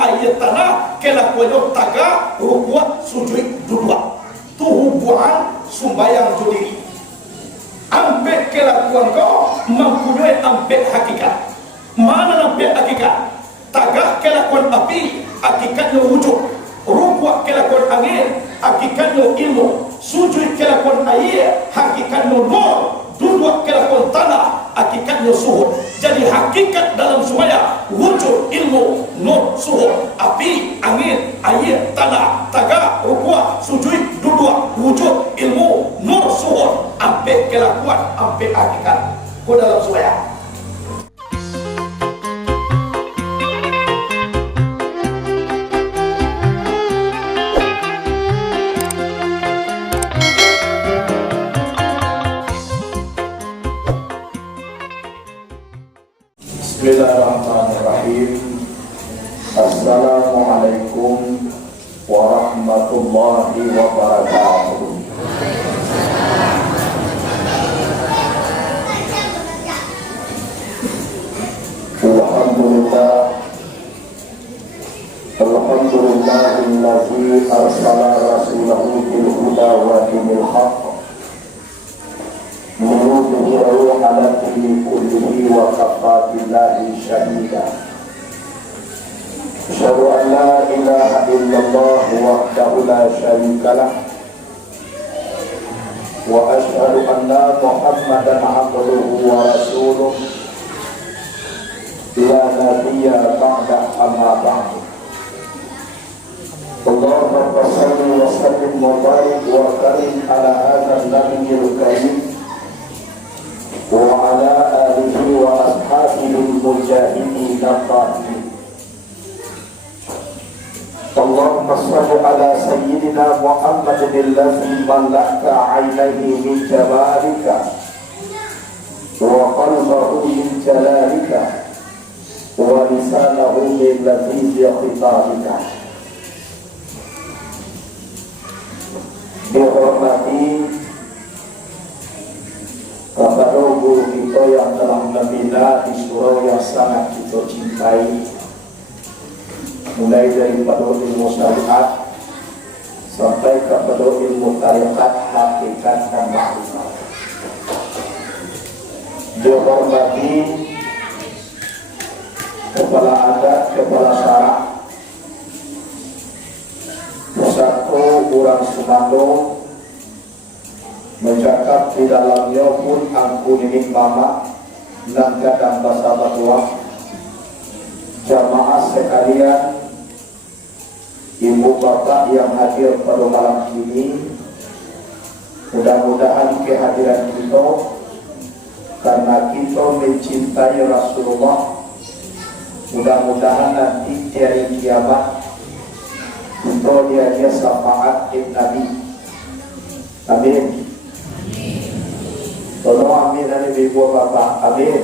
ayat tanah kelakuan taga rukuk sujud dua tu hubungan sumbayang diri ampe kelakuan kau mempunyai ampe hakikat. Mana ampe hakikat? Taga kelakuan api hakikatnya wujud, rukuk kelakuan angin hakikatnya ilmu, sujud kelakuan air hakikatnya nur, duduk kelakuan tanah hakikatnya suhud. Jadi hakikat dalam semaya wujud, ilmu, nur, suhud, api, angin, air, tanah, taga, rukuk, sujud, duduk, wujud, ilmu, nur, suhud, ampe kelakuan, ampe hakikat ko dalam semaya. Bismillahirrahmanirrahim. Assalamualaikum warahmatullahi wabarakatuh. Alhamdulillahillazi arsala rasulahu bil huda wa dinil haqq liyudhhirahu 'ala dini kullihi wa kafaa billahi shahida. Asyhadu an la ilaha illallah wahdahu la syarika lah wa asyhadu anna Muhammadan 'abduhu wa rasuluh la nabiyya ba'da amma ba'du. Allahumma shalli wa sallim wa barik wa karim ala hadzal nabiyyil karim wa ala alihi wa ashabihi al-mujahidin al-qa'imin. Allahumma shalli ala sayyidina Muhammadin alladhi malaka 'ainaihi min jamalika wa qalbahu min jalalika wa lisanahu min ladhizi khitabika. Dihormati kepada guru kita yang telah membina di surau yang sangat kita cintai, mulai daripada ilmu syariat sampai kepada ilmu tarikat, hakikat dan makrifat. Dihormati kepala adat, kepala syarak, satu orang Sumando, mencakap di dalamnya pun angku ini mama dan kadang bahasa batua. Jamaah sekalian, ibu bapak yang hadir pada malam ini, mudah-mudahan kehadiran kita karena kita mencintai Rasulullah, mudah-mudahan nanti di hari kiamat kita dia syafaat Nabi. Amin. Tolong amin dari ibu bapak. Amin.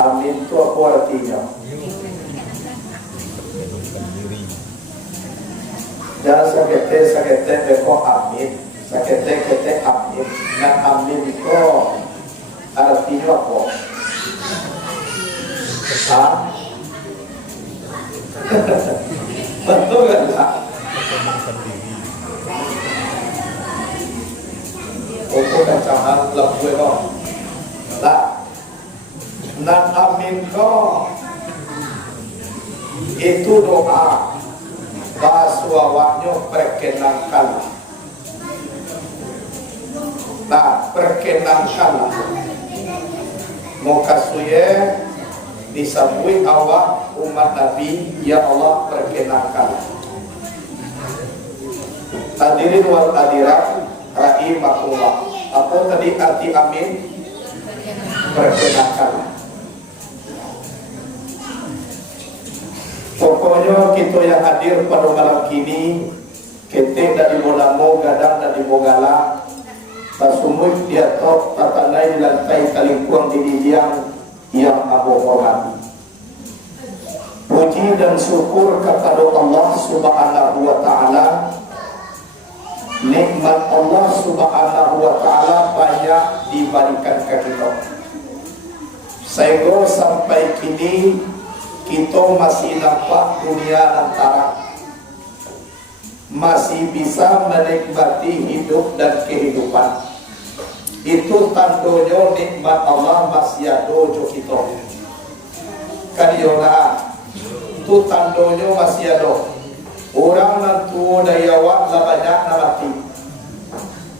Amin itu apa artinya? Jangan sakit beko amin, sakit amin. Nah amin itu artinya apa? Hah? Betul kan? Untuk kacauan lagu itu, tak. Dan amin kau itu doa bahasawanya perkenankan. Nah, perkenankan. Moga suye disambui awak umat Nabi, ya Allah perkenankan. Hadirin wal hadirat rahimakumullah. Apa tadi arti amin? Perkenankan. Pokoknya kita yang hadir pada malam kini, kita dari Monamo, Gadang dari Bogala, Tasumut dia top tatanai di lantai kalingkuang di yang Abu hormati. Puji dan syukur kepada Allah Subhanahu wa taala. Nikmat Allah Subhanahu wa taala banyak diberikan ke kita. Sehingga sampai kini kita masih nampak dunia antara, masih bisa menikmati hidup dan kehidupan. Itu tandanya nikmat Allah masih ada jo kita. Kadiona itu tandanya masih ada. Orang nantu dayawak lah banyak na mati.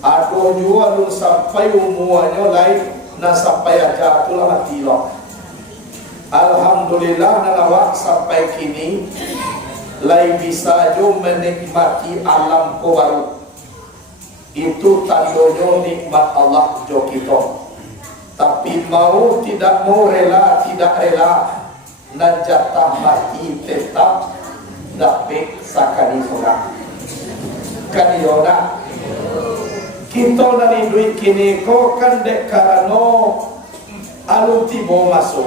Ado jua lu sampai umuannya lain na sampai aja tu lah mati loh. Alhamdulillah nalawak sampai kini lain bisa jo menikmati alam ko baru. Itu tandanya nikmat Allah jo kita. Tapi mau tidak mau, rela tidak rela, nan jatah mati tetap dapat sakali seorang. Kaniona kita nani duit kini ko kan dek karano alu tibo masuk.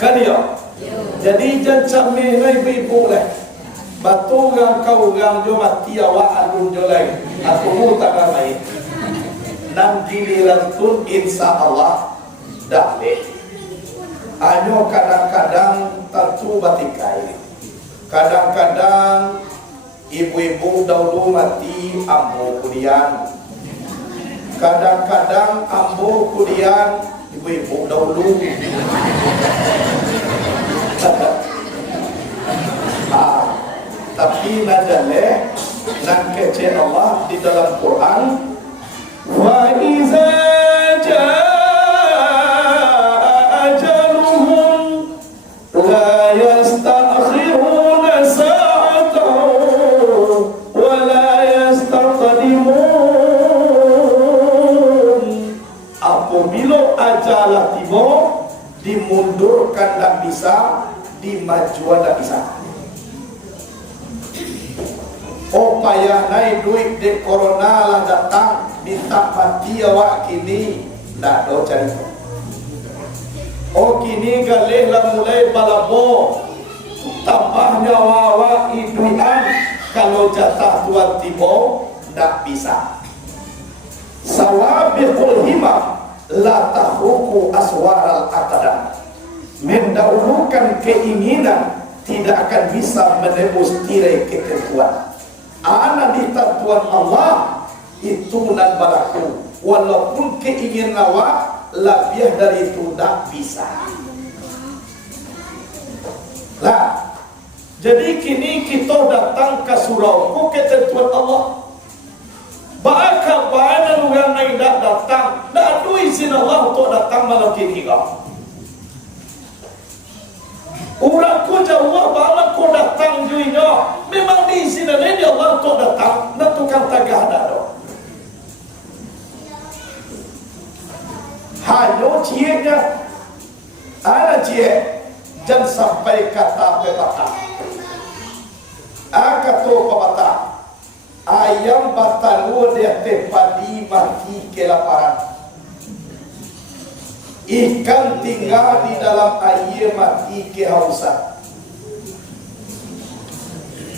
Kanio. Jadi jangan sampai ibu leh. Batu gang kau gang jo mati awak alun jo lagi. Aku mu tak ramai. Nam giliran tun insya Allah dah le. Anyo kadang-kadang tentu batikai. Kadang-kadang ibu-ibu dahulu mati ambo kudian. Kadang-kadang ambo kudian ibu-ibu dahulu. Tapi nadaleh nan kece Allah di dalam Quran, wa iza jaa ajaluhum la yastakhiruna sa'atan wa la yastaqdimun. Apabila ajalah tiba, dimundurkan tak bisa, dimajuan tak bisa. Oh payah naik duit de corona lah datang minta mati awak kini dah do cari. Oh kini galih lah mulai balabo tambah nyawa awak iduan kalau jatah tuan tibo tak bisa. Sawabiqul himam la tahruku aswaral aqdam. Mendahulukan keinginan tidak akan bisa menembus tirai ketentuan. Ana di tentuan Allah itu nan balaku, walaupun keinginan awak lebih dari itu tak bisa. Lah, jadi kini kita datang ke surau ketentuan Allah. Bahkan banyak orang yang tidak datang, tak ada izin Allah untuk datang malam kini kau. Orang ku jauh bala ku datang juga. Memang diizinkan dia Allah untuk datang. Dan tukang tagah ada do. Hanya cieknya. Ada ciek. Jangan sampai kata pepatah. Kata pepatah. Ayam batalu dia tepadi mati kelaparan. Ikan tinggal di dalam air mati kehausan.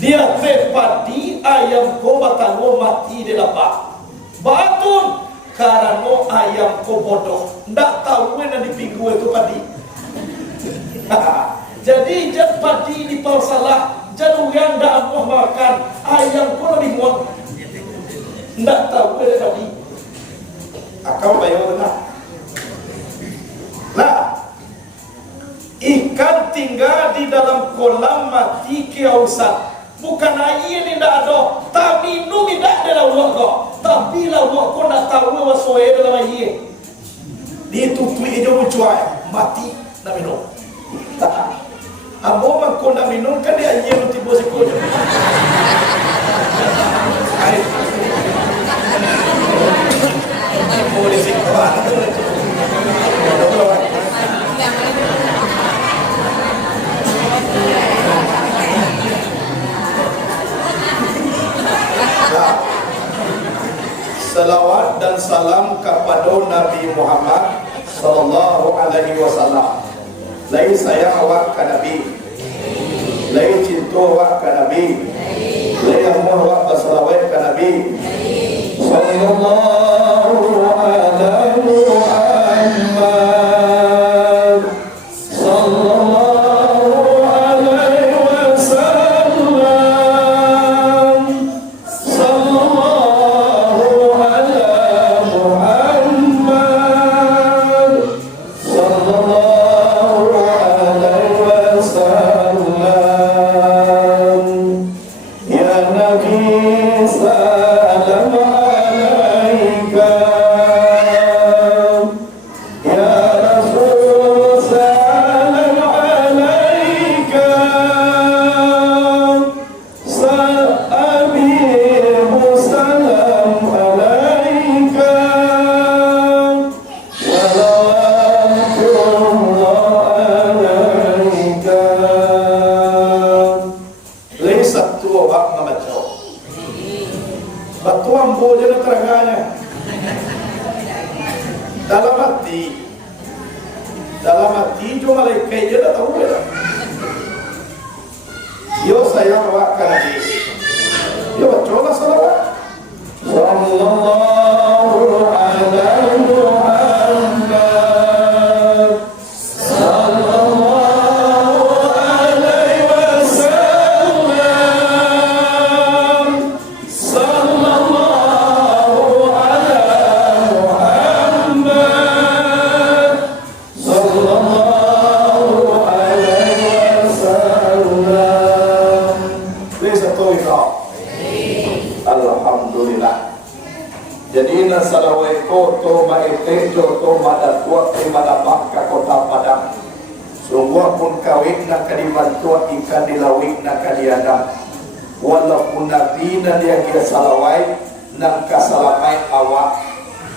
Dia terpadi ayam ko batano mati di lapak. Batun karena ayam ko bodoh. Ndak tahu yang dipinggu itu padi. Jadi jangan padi di salah. Jangan yang ndak mau makan ayam ko lebih muat. Ndak tahu yang padi. Akau bayo nak. Nah, ikan tinggal di dalam kolam mati kehausan. Bukan air ni tidak ada, tak minum tidak ada lauk kau. Tapi lauk kau nak tahu wasoe dalam air. Dia tutui dia mencuai, mati nak minum. Amo makko nak minum kan dia air mati bos kau. Air. Boleh sikwa. Salawat dan salam kepada Nabi Muhammad sallallahu alaihi wasallam. Lain saya awak ke Nabi, lain cinta awak ke Nabi, lain awak bersalawat ke Nabi sallallahu alaihi Muhammad sallallahu mampu je nak terangnya. Dalam hati cuma malaikat je dah tahu ya. Yo saya bawakan lagi. Yo baca salawat. Sallallahu alaihi Muhammad. Sallallahu alaihi wasallam. Sallallahu alaihi Muhammad. Sallallahu alaihi wasallam. Bisa tahu itu. Alhamdulillah. Jadi nasalawai ko to maite jo to madatwa imalabak ka kota Padang. Sungguh pun kawik na kalimantua ikan dilawik na kaliadam. Walaupun nabi na dia kia salawai nang kasalamai awak.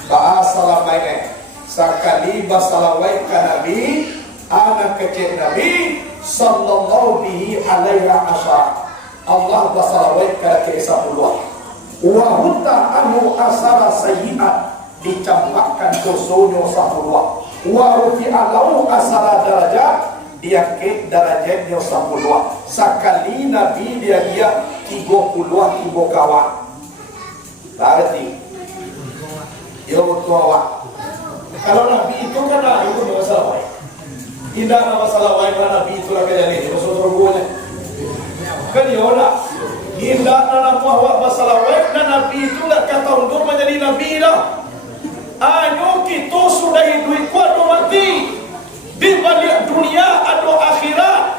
Baa salamai sakali basalawai ka nabi anak kecil nabi sallallahu bihi alaihi asyar. Allah basalawai ka kisah Allah. Wa hutta anu asara sayyi'at dicampakkan dosonyo sapuluh. Wa rufi'a lahu asara darajat diangkat darajatnya sapuluh. Sakali nabi dia 30 kawan. Berarti dia bertuawa. Kalau nabi itu kan itu masalah baik. Tidak ada masalah baik karena nabi itu lah kejadian ini. Rasul-rasulnya kan yola. Tidak ada masalah masalah baik dan nabi itu tak kata untuk menjadi nabi dah. Ayo kita sudah hidup kuat mati di balik dunia atau akhirat.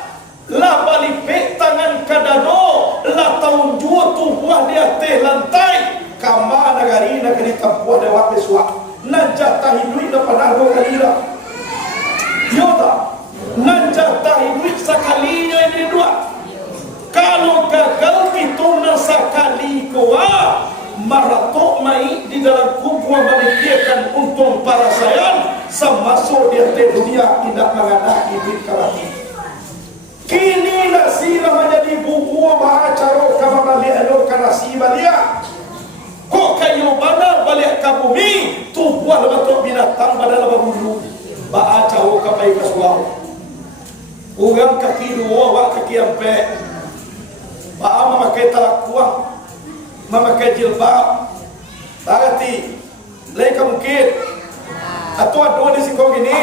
Lah balik pek tangan kadado lah tahun jua tubuh dia teh lantai kama negari negeri tampuah dewa pesua najatah hidup dapat nago kalira yoda najatah hidup sekalinya ini dua. Kalau gagal itu nasakali kuah maratok mai di dalam kubur memikirkan untung para sayang semasuk dia di dunia tidak mengenai hidup kalati. Kini nasira menjadi buku bahacara kama balik elo kanasi balia. Kok kayu mana balik ke bumi tubuh lebatok binatang pada lebat bulu. Bahacara kapai kasuau. Orang kaki dua wak kaki empat. Ba'a memakai talakuah, memakai jilbab. Berarti mereka mungkin atau ada di sini gini.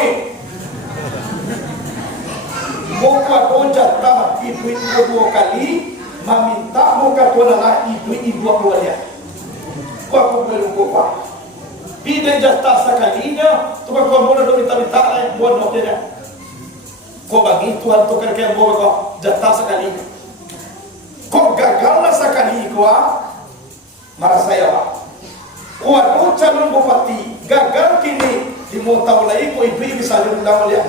Muka tu jatah ibu dua kali, meminta muka tu adalah ibu awalnya. Kau boleh lupa. Bila jatah sekalinya, tu kau boleh minta lain buat dokternya. Kau bagi Tuhan tu kerja kau jatah sekali. Kok gagal sekali kuah marah saya pak kuat calon bupati gagal kini di mau tahu lagi kok ibu bisa diundang oleh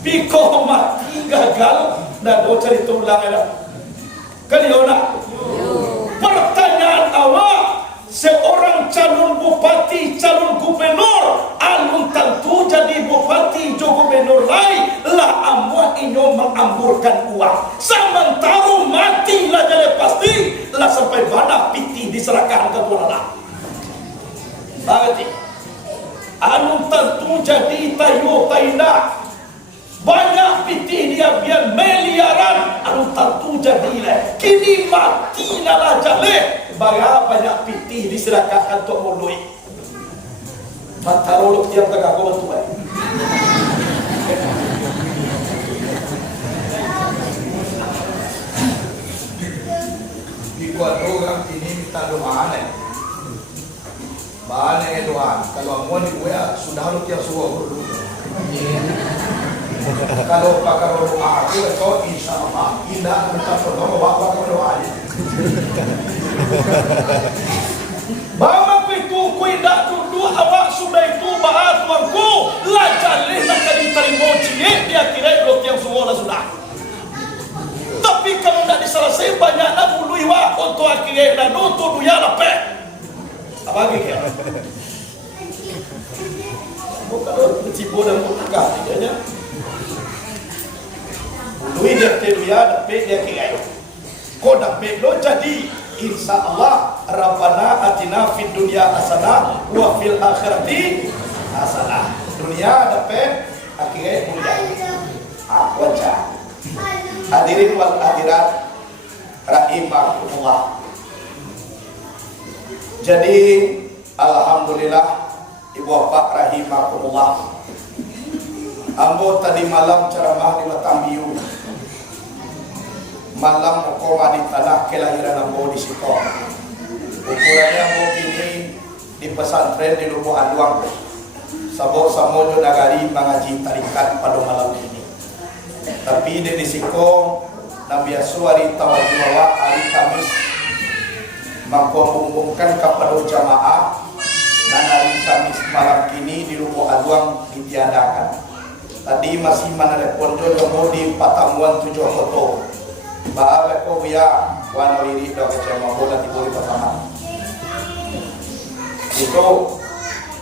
piko mati gagal dan mau cari tulang ada kalian pertanyaan awak seorang calon bupati calon gubernur alun tentu jadi bupati jo gubernur lain lah amwa inyo mengamburkan uang sementara mati lah jadi pasti lah sampai mana piti diserahkan ke bola. Berarti alun tentu jadi tayo taina banyak piti dia biar miliaran alun tentu jadilah kini mati lah jale banyak piti diserahkan untuk moloi. Matarolok yang tengah kau bantu baik. Buat orang ini minta doa nih. Bahane doa. Kalau mau dibuat sudah lu tiap suruh dulu. Kalau pakai doa aku itu insya Allah tidak minta doa bapak doa aja. Bapak itu tidak duduk awak sudah itu bahas tuanku lah jalih nak diterima cie dia kira blok yang semua sudah. Tapi kalau tidak diselesai banyak nak bulu iwa untuk akhirnya dan untuk dunia lepek. Apa lagi kira? Bukan cibo dan buka dia. Bulu dia teruya lepek dia kira. Kau lepek lo jadi insya Allah Rabbana atina fid dunya hasanah wa fil akhirati hasanah. Dunia dapat, akhirat mulia. Wajah. Hadirin wal hadirat rahimakumullah. Jadi alhamdulillah ibu bapak rahimakumullah. Ambo tadi malam ceramah di Batambiu. Malam koma di tanah kelahiran ambo di situ. Ukurannya ambo kini di pesantren di Lubuk Aduang. Sabok samojo nagari mengaji tarikat pada malam ini. Tapi di Siko Nabi Aswari tawajuwa hari Kamis mengumumkan kepada jamaah dan hari Kamis malam kini di Lubuk Aduang ditiadakan. Tadi masih mana ponjo jomo di Patamuan 7 foto. Bahawa ko biya wana wiri do kecema bola tiburi pasangan. Itu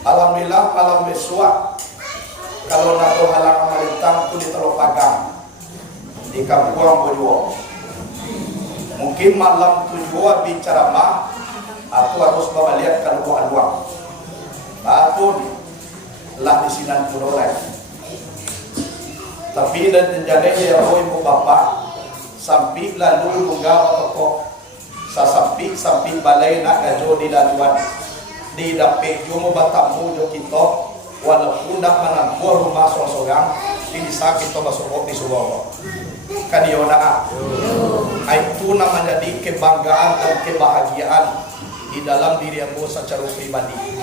alhamdulillah malam besok kalau nato halang malintang tu di Teluk Pagang di Kampung Bojo. Mungkin malam tujuh bicara mah aku harus lihat kalau aluang. Atau lah di sinan puroleh. Tapi dan menjadi ya ibu bapak sampai lalu menggawa toko sampai balai nak gajo di laluan di dapet jumo batamu jo kita walaupun nak menambah rumah sorang di desa kita masuk di Solo kadiona itu namanya jadi kebanggaan dan kebahagiaan di dalam diri aku secara pribadi.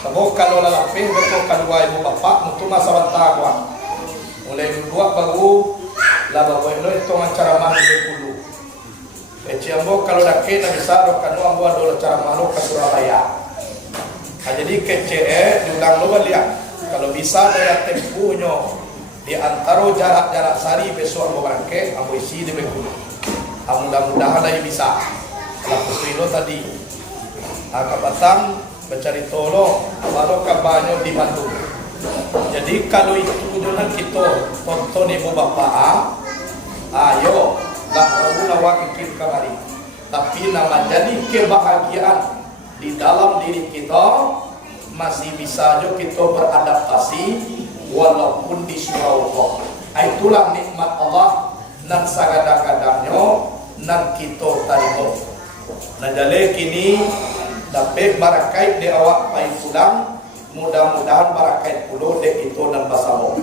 Sebab kalau lalapin betul kedua ibu bapak untuk masa bantagwa mulai dua baru laba bueno itu cara manu dulu. Eciambo kalau dah kena bisa rokan ambo adalah cara manu ke Surabaya. Jadi kece diulang lo lihat kalau bisa daya tempuhnya di antara jarak-jarak sari besok ambo berangkat ambo isi di Bengkulu. Mudah-mudahan lagi bisa. Kalau kusilo tadi Batang mencari tolong baru kabarnya di Bandung. Jadi kalau itu tujuan kita tonton ibu bapak, ayo tak perlu nawak ikir kamari. Tapi nama jadi kebahagiaan di dalam diri kita masih bisa jo kita beradaptasi walaupun di surau. Itulah nikmat Allah nan sagadang-gadangnya nan kita tarimo. Nah jadi kini dapat barakai di awak pai pulang. Mudah-mudahan barakai puluh dek itu dan basamo.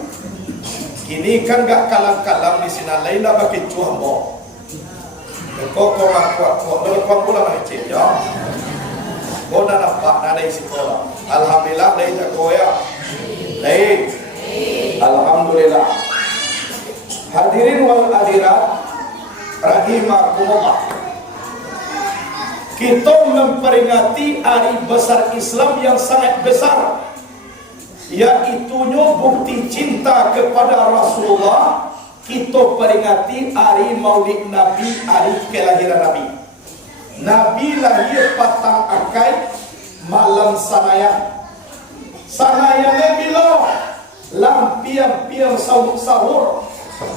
Kini kan gak kalang-kalang di sini Laila bagi cuambo. Kok kuat pula mengecil ya. Kau dah nampak nada isi sekolah. Alhamdulillah dari jagoya. Lain. Alhamdulillah. Hadirin wal hadirat rahimakumullah. Kita memperingati hari besar Islam yang sangat besar, yaitunya bukti cinta kepada Rasulullah. Kita peringati hari Maulid Nabi, hari kelahiran Nabi. Nabi lahir patang akai malam sanaya. Sanayanya bila lampiang-piang sahur,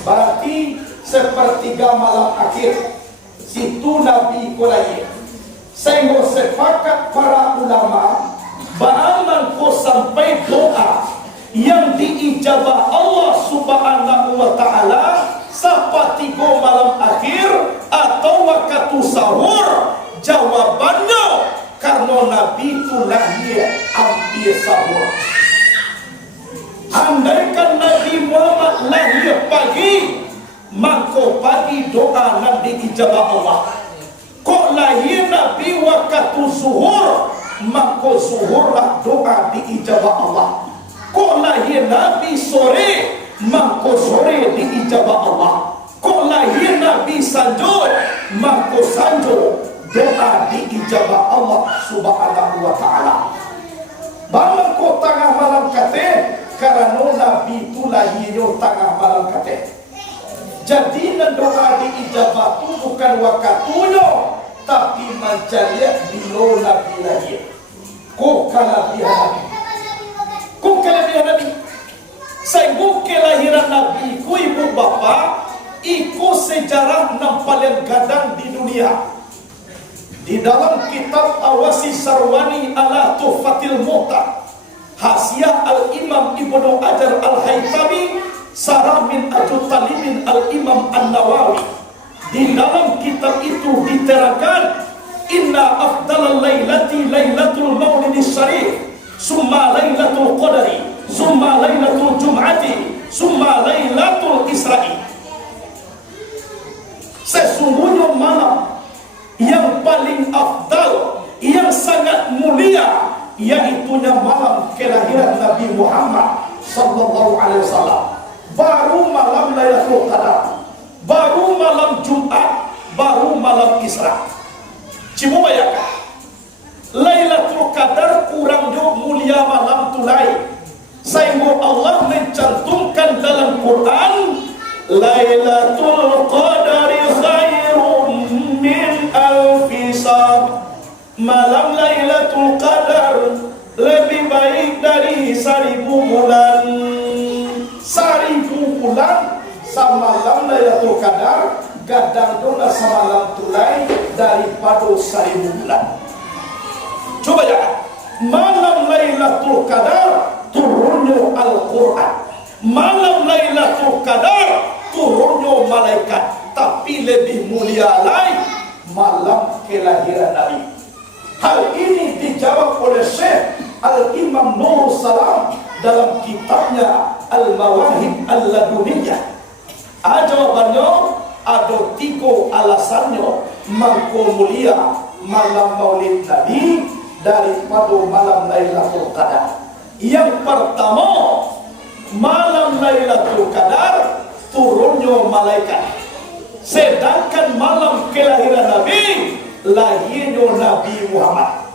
berarti sepertiga malam akhir. Situ Nabi ko lahir. Sehingga sepakat para ulama beramal ko sampai doa yang diijabah Allah Subhanahu wa taala seperti malam akhir atau waktu sahur. Jawabannya karena Nabi itu lahir hampir sahur. Andaikan Nabi Muhammad lahir pagi, maka pagi doa Nabi diijabah Allah. Kok lahir Nabi waktu zuhur, maka zuhurlah doa diijabah Allah. Kok lahir Nabi sore, maka sore diijabah Allah. Kok lahir Nabi sanjur, maka sanjur doa diijabah Allah Subhanahu wa taala. Bangun kok tengah malam kate, karena Nabi itu lahirnya tengah malam kate. Jadi doa diijabah itu bukan waktunya, tapi mencari bila Nabi lahir. Kok kelebihan Nabi? Kok kelebihan Nabi? Sehingga kelahiran Nabi, ku ibu bapa, ikut sejarah yang paling gadang di dunia. Di dalam kitab Awasi Sarwani ala Tuhfatil Mu'ta, Hasyiah Al-Imam Ibnu Hajar Al-Haytami, Sarah min Ajud Talibin Al-Imam An-Nawawi, di dalam kitab itu diterangkan, inna afdalal lailati lailatul maulidis syarif, summa lailatul qadari, summa lailatul jum'ati, summa lailatul isra'i. Sesungguhnya malam yang paling afdal, yang sangat mulia, yaitunya malam kelahiran Nabi Muhammad sallallahu alaihi wasallam, baru malam Lailatul Qadar, baru malam Jumat, baru malam Isra. Cuma bayangkan, Lailatul Qadar kurang jo mulia malam tulai. Sehingga Allah mencantumkan dalam Quran, Lailatul Qadari khairum min alfi shahr. Malam Lailatul Qadar lebih baik dari 1000 bulan. 1000 bulan samalam Lailatul Qadar gadang dona samalam tulai daripada 1000 bulan. Coba ya, malam Lailatul Qadar turunnya Al-Quran, malam Lailatul Qadar turunnya malaikat, tapi lebih mulia lagi malam kelahiran Nabi. Hal ini dijawab oleh Syekh Al-Imam Nur Salam dalam kitabnya Al-Mawahib Al-Laduniyah. Jawabannya ada 3 alasannya mangko mulia malam Maulid Nabi daripada malam Lailatul Qadar. Yang pertama, malam Lailatul Qadar turunnya malaikat, sedangkan malam kelahiran Nabi lahirnya Nabi Muhammad.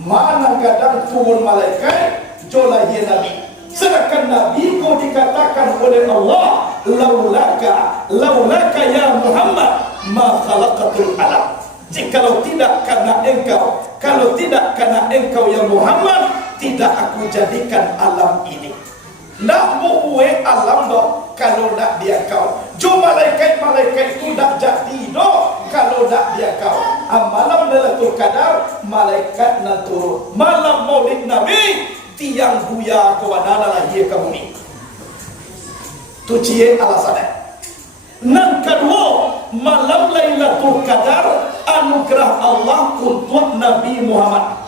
Mana kadang turun malaikat jo lahir Nabi, sedangkan Nabi kau dikatakan oleh Allah, laulaka ya Muhammad ma khalaqatul alam. Jikalau tidak karena engkau, kalau tidak karena engkau ya Muhammad, tidak aku jadikan alam ini. Nak buat alam doh kalau nak dia kau. Jo malaikat itu tak jadi doh kalau nak dia kau. Malam Lailatul Qadar malaikat nak turun. Malam Maulid Nabi tiang buya kawanana lahir kamu ni. Tu cie alasannya. Yang kedua, malam Lailatul Qadar anugerah Allah untuk Nabi Muhammad.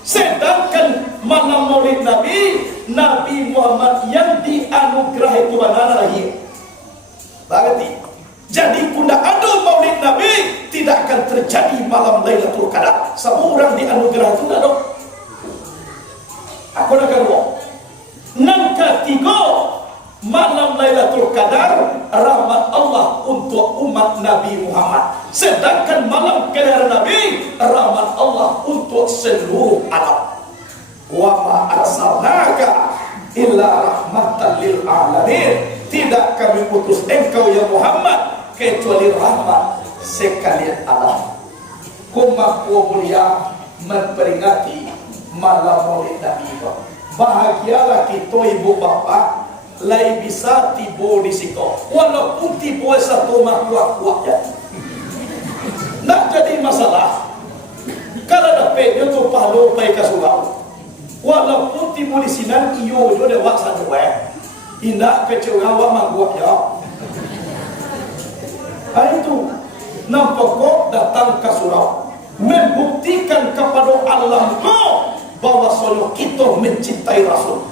Sedangkan malam Maulid Nabi, Nabi Muhammad yang dianugerahi Tuhan lahir. Berarti, jadi kuda ada Maulid Nabi, tidak akan terjadi malam Lailatul Qadar. Semua orang dianugerahi itu tidak. Aku nak kedua. Yang ketiga, malam Lailatul Qadar rahmat Allah untuk umat Nabi Muhammad. Sedangkan malam kelahiran Nabi rahmat Allah untuk seluruh alam. Wa ma arsalnaka illa rahmatan lil alamin. Tidak kami utus engkau ya Muhammad kecuali rahmat sekalian alam. Kumaku mulia memperingati malam Maulid Nabi. Bahagialah kita ibu bapa lai bisa tibo di siko, walaupun tibo satu mak kuat ya. Nak jadi masalah kalau dapat dia tu pahlo pai kasurau, walaupun tibo di sinan iyo jo de wak satu indah kecewa wak mangguak ya. Itu nampak kok datang kasurau membuktikan kepada alam bahwa soal kita mencintai Rasul.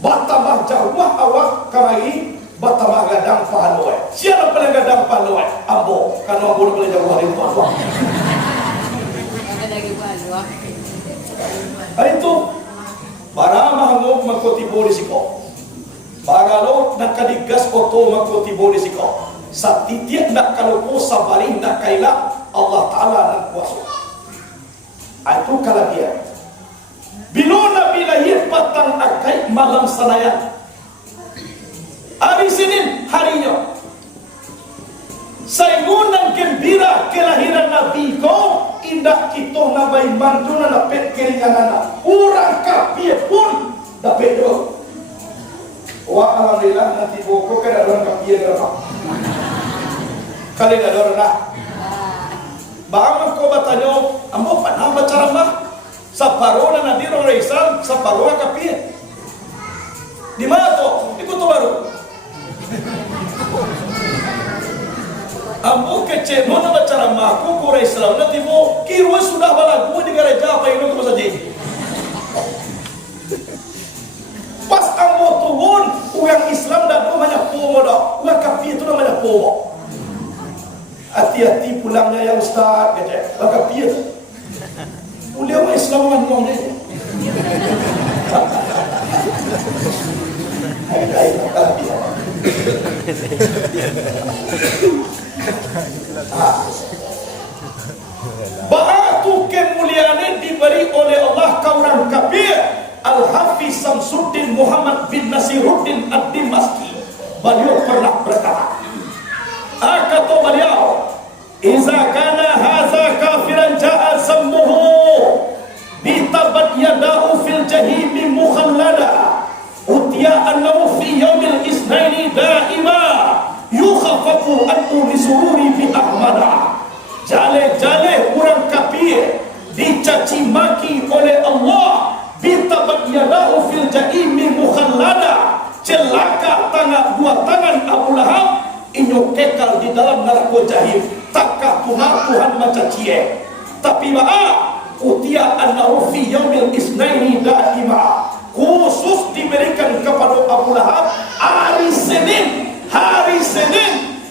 Batamah jauh awak kamari batamah gadang pahaloi. Siapa paling gadang pahaloi? Ambo, karena ambo boleh jauh hari tua. Itu para mahmud makotibo risiko. Para lo nak kadigas oto makotibo risiko. Satitiak nak kalau ko sabari nak kaila Allah Taala dan kuasa. Itu kalau dia. Bila Nabi lahir patang akai malam Senayan, hari Senin harinya sayunan gembira kelahiran Nabi ko indah kita nabai manduna dapat keringanan orang kafir pun dapat doa. Wah alhamdulillah nanti boko kan orang kafir berapa kali ada orang nak Bang ko batanyo, amo panang bacaramah. Saparo na nadiro Islam, saparo kapie. Di mana to? Ikut to baru. Amo kece nona bacaramah ko ko Islam na tibo kirwa sudah balagu di gereja apa ini ko saja. Pas amo turun, orang Islam dah banyak pomo dah. Orang kapie tu dah banyak pomo. Hati-hati pulangnya ya Ustaz, kata. Orang kapie. Beliau Islam ngomong ni. Batu kemuliaan diberi oleh Allah kaum kafir. Al-Hafiz Samsuddin Muhammad bin Nasiruddin Ad-Dimashqi. Beliau pernah berkata, kata beliau, "Iza kana hadza kafiran ja'a zammuhu bitabat yadahu fil jahimi mukhallada utiya annahu fi yaumil isnaini da'ima yukhaffafu anhu lisururi bi ahmada." Jale-jale orang kafir dicaci maki oleh Allah, bitabat yadahu fil jahimi mukhallada, celaka dua tangan Abu Lahab inyo kekal di dalam neraka jahim. Takkah Tuhan mencaci? Tapi utia annahu fi yaumil isnaini da'ima, khusus diberikan kepada Abu Lahab hari Senin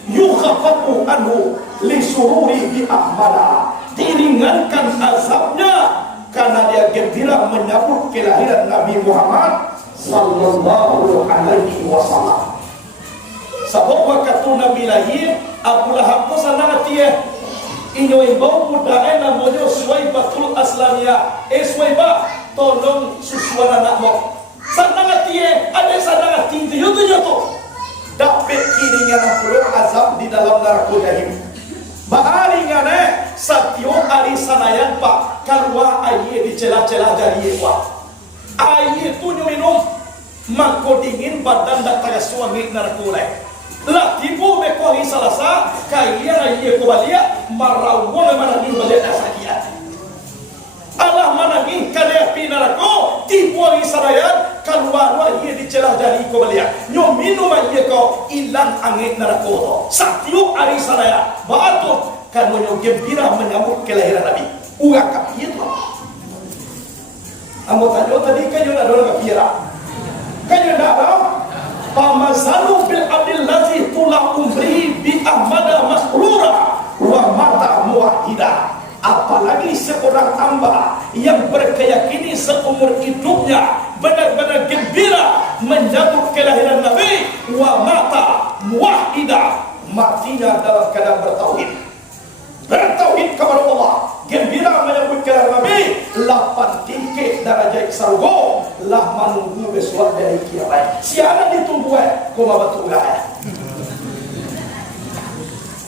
yukhaffafu anhu lisururi bi ahmada, diringankan azabnya karena dia gembira menyambut kelahiran Nabi Muhammad sallallahu alaihi wasallam. Sebab waktu Nabi lahir, Abu Lahab pun sana dia inyo imbau muda namanya Suwaibatul Aslamiyah. Suwaibah, tolong susuan anakmu. Sana dia ada sana tinju tu. Dapat kirinya napulur azab di dalam neraka jahim. Baharingan satyo ari sanayan pak kalwa aye di celah-celah dari wa. Aye tu minum mangko dingin badan dak taga suami neraka. Lah tipu mekori salasa kaya aye ko balia marawo mana ni balia sakiat. Allah managi kaya pinarako tipu ari sanayan kalwa aye di celah dari ko balia. Nyo minum aye ko ilang angin neraka to. Satyo ari sanayan batu kan gembira menyambut kelahiran Nabi. Uga kapir tu. Amo tadi kanyo na dora kapira. Kanyo na pamazalu bil abdil ladzi tula umri bi ahmada masrura wa mata muwahhida. Apalagi seorang hamba yang berkeyakini seumur hidupnya benar-benar gembira menyambut kelahiran Nabi, wa mata muwahhida, matinya dalam keadaan bertauhid kepada Allah, gembira menyambut kelahiran Nabi, 8 tingkat darajat surga lah menunggu besok dari kiamat. Siapa ditunggu kau betul lah.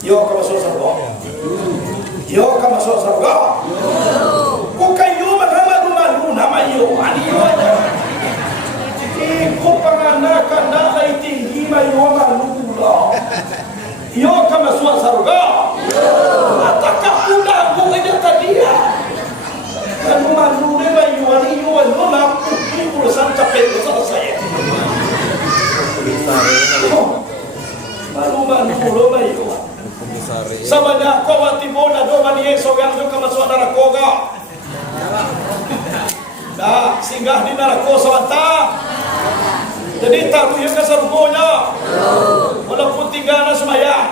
Yo kamu masuk surga. Yo kamu masuk surga. Kau kayu malu nama yo ani yo aja. Kau penganakan dah tinggi malu malu lah. Yo kamu masuk surga. Atakah udah mau aja tadi ya. Kalau malu dia mayu ani yo anu nak ini urusan capek besar saya. Malu lo mayu. Sabada ko watibo na do mani so yang do kama so neraka ga. Dah singgah di neraka sawanta. Jadi tahu yang ke surganya. Walaupun tinggal na sembahyang.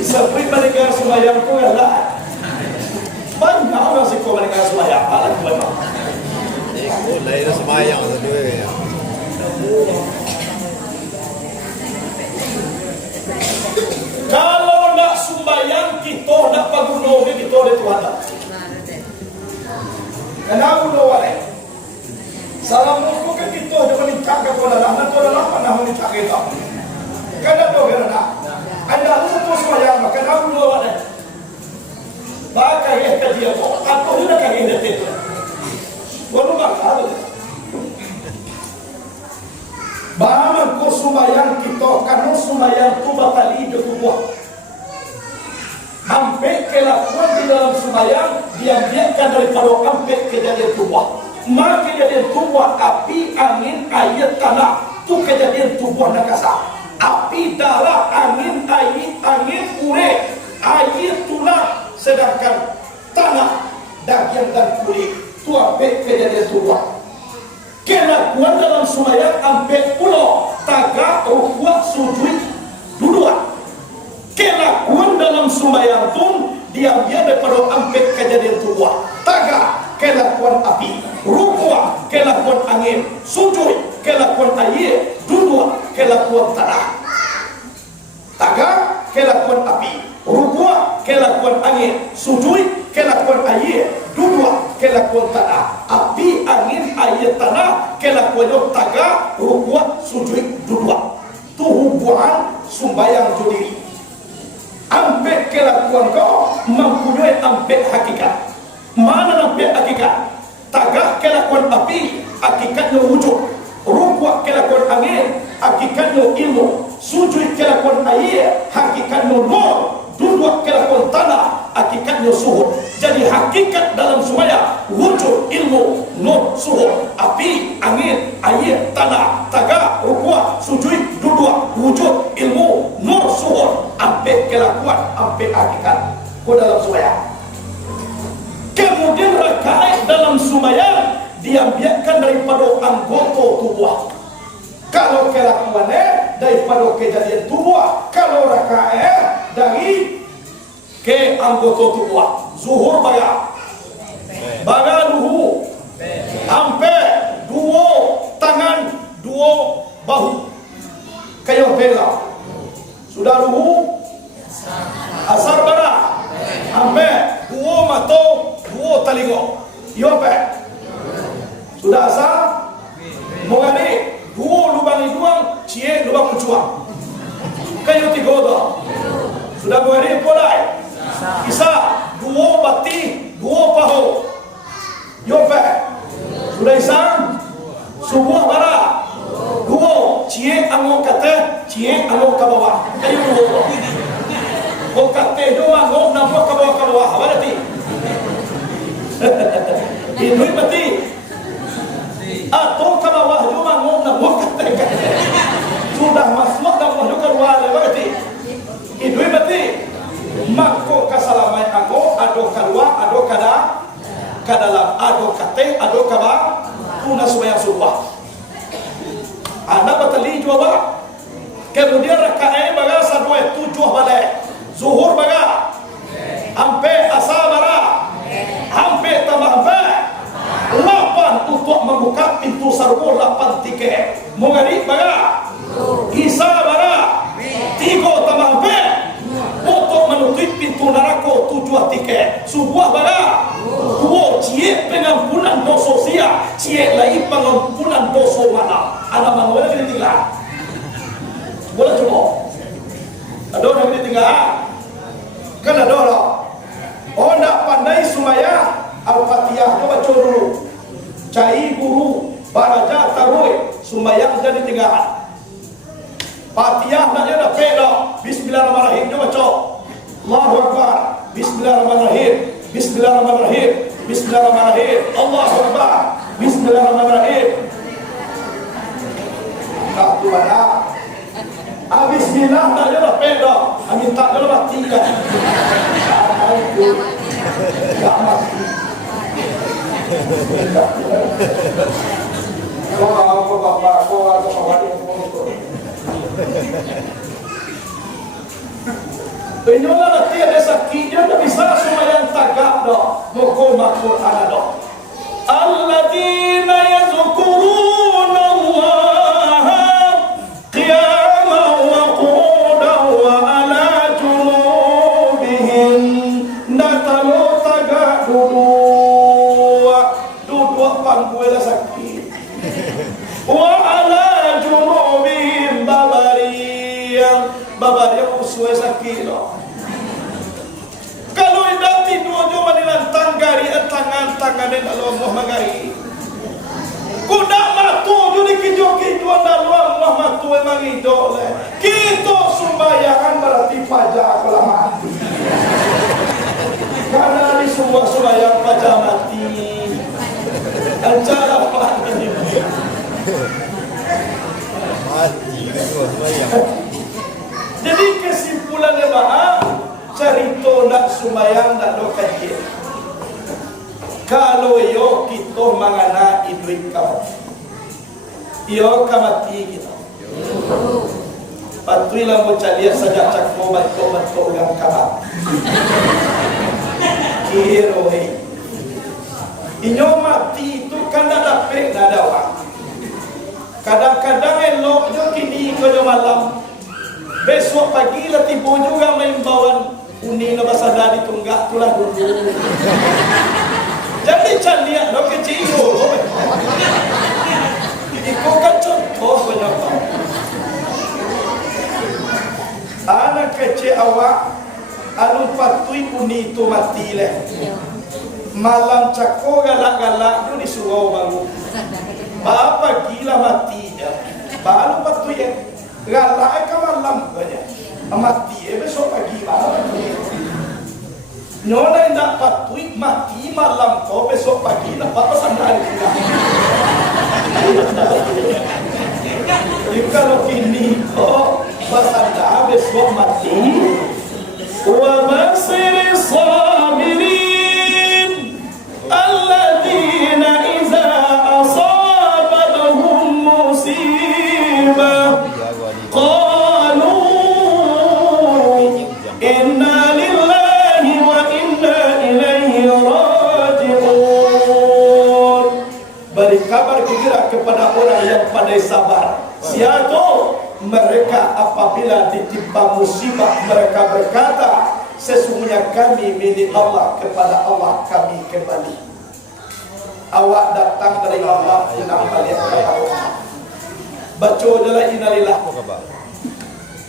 Isapri mereka sembahyang tu adalah banyak orang sih kau mereka sembahyang alat tu memang. Lahir sembahyang tu ya. Kalau nak sembahyang kita nak paguno kita ada Tuhan. Kenapa guno wale? Salam muku ke kita dia menikah ke pada anak tu adalah mana menikah kita. Kenapa tu kerana anda satu sembahyang kenapa guno wale? Pakai yang dia tu atau dia pakai yang dia tu. Walau bakal Waktu sumayang kita kan sumayang tu batali de tubuh. Hampir kelakuan di dalam sumayang diambilkan daripada hampir kejadian tubuh. Maka kejadian tubuh api, angin, air, tanah. Tu kejadian tubuh nakasa. Api, darah, angin, air, angin, urat, air, tulang. Sedangkan tanah, daging dan kulit. Tu hampir kejadian tubuh. Kelakuan dalam sumayang hampir pulau. Tagak, rukuk, sujud, duduk. Kelakuan dalam sumayang pun diambil daripada hampir kejadian tubuh. Tagak, kelakuan api, rukuk, kelakuan angin, sujud, kelakuan air, duduk, kelakuan tanah. Tagak, kelakuan api, rukuk, kelakuan angin, sujud, kelakuan air, duduk, kelakuan tanah. Api, angin, air, tanah, kelakuan tagak, rukuk, sujud, duduk. Tu hubungan sumbayang jodiri. Hampir kelakuan kau mempunyai hampir hakikat. Mana hampir hakikat? Tagak kelakuan api, hakikatnya wujud. Rukuk kelakuan angin, hakikatnya ilmu. Sujud kelakuan air, hakikatnya nur. Duduk kelakuan tanah, hakikatnya suhud. Jadi hakikat dalam semuanya wujud, ilmu, nur, suhud. Api, angin, air, tanah, tagak, rukuk, sujud, duduk, wujud, ilmu, nur, suhud. Hampir kelakuan, hampir hakikat. Kau dalam semuanya. Kemudian rakaat dalam sumayang diambilkan daripada anggota tubuh. Kalau kelakuannya daripada kejadian tubuh, kalau rakaat dari ke anggota tubuh. Zuhur baga, baga luhu, hampir dua tangan, dua bahu. Kayak bela. Sudah luhu, asar baga, hampir dua mata, dua telinga. Yo pe. Sudah asar, mengani dua lubang hidung, cie lubang mencuang. Kayu tiga dah. Sudah mengani polai. Isa dua bati, dua pahu. Yo pe. Sudah isa, sebuah bara. Dua, cie angok kata, cie angok ke bawah. Kayu dua. Kau kata dua angok nampak ke bawah. Apa nanti? Ini mati. Atau ke bawah dua angok nampak kata. Sudah masuk dalam wahyu keluar. Apa nanti? Ini mati. Maka kesalahan aku ada keluar, ada ke dalam, ada kate, ada ke bawah. Tuna semua subah. Anak batali jawab. Kemudian rakaat baga sadua tujuh balik. Zuhur baga. Hampir asar baga. Hampir tambah hampir. 8 untuk membuka pintu sarwo 8 tiket. Mengarik baga. Isa baga. 3 tambah hampir. Untuk menutup pintu neraka 7 tiket. Sebuah baga. 2 cie pengampunan dosa sia. Cie lagi pengampunan dosa mana. Anak manusia ini tinggal. Boleh coba. Ada orang ini tinggal. Kan ada orang. Oh nak pandai sumaya. Al-Fatihah coba baca dulu. Cai guru. Baraja tarui. Sumaya jadi tinggal. Fatihah nak ada peda. Bismillahirrahmanirrahim. Coba baca. Allahu Akbar. Bismillahirrahmanirrahim. Bismillahirrahmanirrahim. Bismillahirrahmanirrahim. Allahu Akbar. Bismillahirrahmanirrahim. Tak tu mana? Bismillah tak ada peda. Amin tak ada mati kan? Tak mati. Kau bapak kau atau bapak itu. Penyola nanti ada sakit dia tak bisa semua yang tagak dah. Moko ada dah. Alladzina yazkuruna Allah qiyaman wa qu'udan wa ala junubihim. Natalo tagak duduk pangkuela sakit. Wa ala junubihim babariya usuai sakit dah. Kalau ida tidur jo manilan tanggari tangan dan Allah magari. Kuda matu jo dikijo-kijo dalam Allah matu tu memang hidup lah. Kita sembayangan berarti pajak kalau mati. Karena di semua sembayang pajak mati. Acara apa ini? Mati sembahyang. Jadi kesimpulannya maaf, cerita nak sembahyang nak do kaji. Kalau yo kita mangana idrik kau. Iyo kamati kita. Patuilah mo calia saja cakmo bantu orang kamat. Kiro hei. Inyo mati itu kan ada pek nada wak. Kadang-kadang elok jo kini ko jo malam. Besok pagi lah tibo juga main bawan uni na basada ditunggak tulah dulu. Jadi calia do kecil. Iko kan contoh penyapa. Anak kecil awak anu patui uni itu mati leh. Malam cako galak-galak tu disuruh bangun. Bapa gila mati je. Baru patui ya. Galak ke malam aja. Mati besok pagi malam. Nyonya nak patui mati malam kau besok pagi nak apa sandal kita. Kalau kini kau pasanda besok mati. Wa basir sabirin alladzina iza asabatuhum musibah qalu inna lillahi wa inna ilaihi raji'un. Beri kabar gembira kepada orang yang pandai sabar. Siapa mereka apabila ditimpa musibah mereka berkata sesungguhnya kami milik Allah, kepada Allah kami kembali. Awak datang dari Allah, pulang balik kepada Allah. Baca adalah innalillah.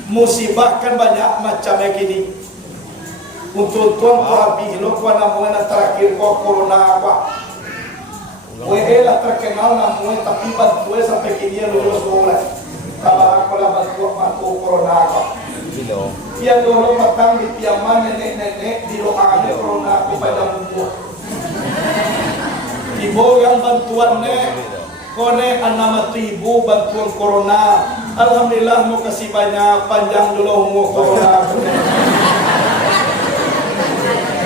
Musibah kan banyak macam begini. Untuk tuan habis lo kuan namuan terakhir kau corona apa. Weh lah terkenal namuan tapi bantu sampai kini lo sekolah. Kalau aku lah bantu corona apa. Dia dulu matang di piaman nenek-nenek di doa corona aku pada umur. Ibu yang bantuan kone anak ibu bantuan corona. Alhamdulillah mau kasih banyak panjang dulu umur corona.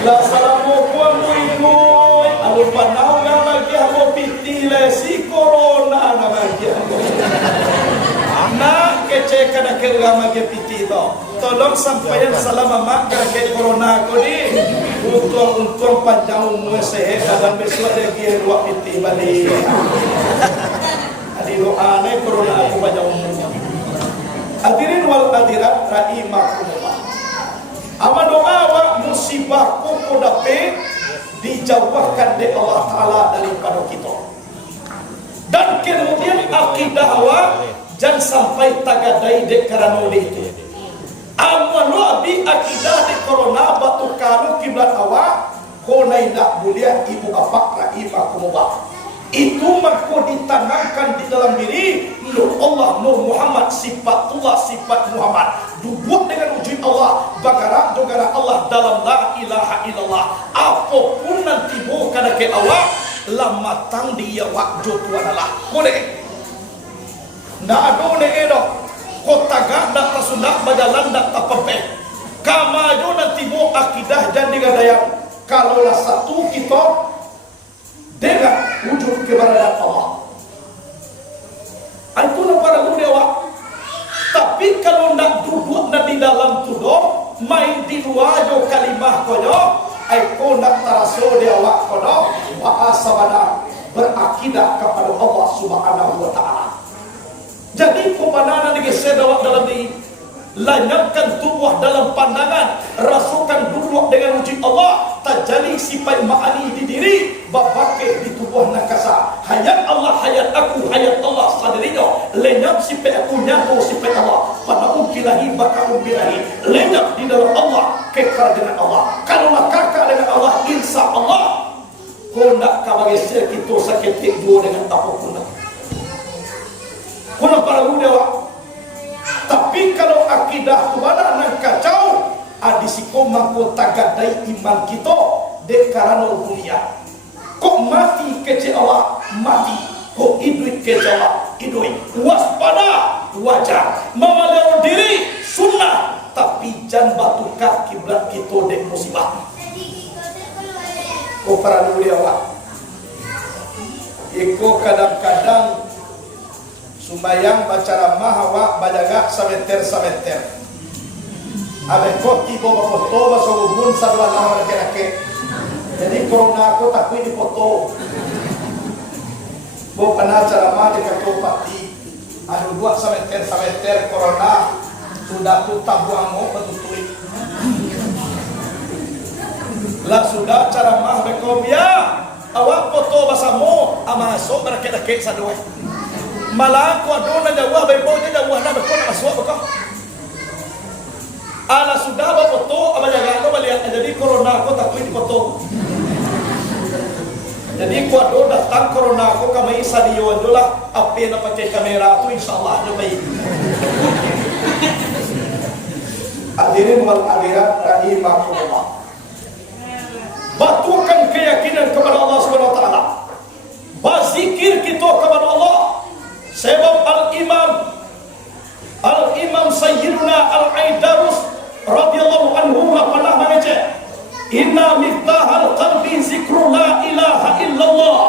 La salamu ibu. Alu panau yang lagi aku pitile si corona na lagi. Nak kece kada ke ulama ke piti to. Tolong sampaikan salam mak ke corona ko ni. Untung panjang umur sehat dan besok ada dia dua piti balik. Adi doa ne corona aku panjang umurnya. Hadirin wal hadirat rahimakumullah. Ama doa wa musibah ku dapat dijauhkan oleh Allah Taala daripada kita. Dan kemudian akidah awak jangan sampai tagadai dek kerana itu. Amal abi akidah di corona batu kalu kiblat awak konai nak mulia ibu apa rahimakumullah. Itu maka ditanamkan di dalam diri Nur Allah, Nur Muhammad, sifatullah, sifat Muhammad. Dibuat dengan wujud Allah, bagarak dogara Allah dalam la ilaha illallah. Apapun nanti bukan ke awak, lama tang dia waktu tuan Allah. Kode, ndak ada needo. Kota gak dak tasundak bajalan dak tapepe. Kamajo nanti bu akidah dan digadayang. Kalaulah satu kita dengan wujud keberadaan Allah. Itu nak para dewa. Tapi kalau nak duduk nak di dalam tuduh, main di luar jo kalimah kono, aku nak taraso dewa kono, wa asabana berakidah kepada Allah Subhanahu wa taala. Jadi pemananan digeser dalam diri, lanyapkan tubuh dalam pandangan, rasukan duduk dengan wujud Allah, tajali sifat ma'ani di diri, bapake di tubuh nakasa. Hayat Allah, hayat aku, hayat Allah sadarinya. Lenyap sifat aku, nyatu sifat Allah. Pada ukilahi, baka umbirahi. Lenyap di dalam Allah, kekal dengan Allah. Kalaulah kakak dengan Allah, insya Allah, kau nak kabageser kita sakit dua dengan tapuk kuno. Kuna para dewa. Tapi kalau akidah kubana nang kacau, adisiko mangko tagadai iman kita dek karena dunia. Kok mati kece Allah mati, kok idui kece Allah idui. Waspada wajar, memelihara diri sunnah, tapi jangan batukan kiblat kita dek musibah. Kok para dulu dia Allah. Iko kadang-kadang sumbayang baca ramah awak bajaga sameter. Abe kok tiba foto baso bun sarwa lah laki-laki. Jadi corona aku takui di foto. Bo pernah ceramah di Katopati. Ada 2 sameter corona sudah tu tabuango betutui. Lah sudah ceramah bekom ya. Awak foto basamu ama so berakek-akek sadoi. Malah ku adona jawah bebo jawah na bekom aswa bekom. Ala sudah ba foto ama jaga no balian jadi corona ko takui di foto. Jadi ku ado datang corona ko kamay sa diyo dola ape na pakai kamera tu insyaallah na baik. Hadirin wal hadirat rahimakumullah. Batukan keyakinan kepada Allah Subhanahu wa taala. Berzikir kita kepada Allah. Sebab Al-Imam Sayyiduna Al-Aidarus radhiyallahu anhu pernah mengajar, inna miftahal qalbi zikru la ilaha illallah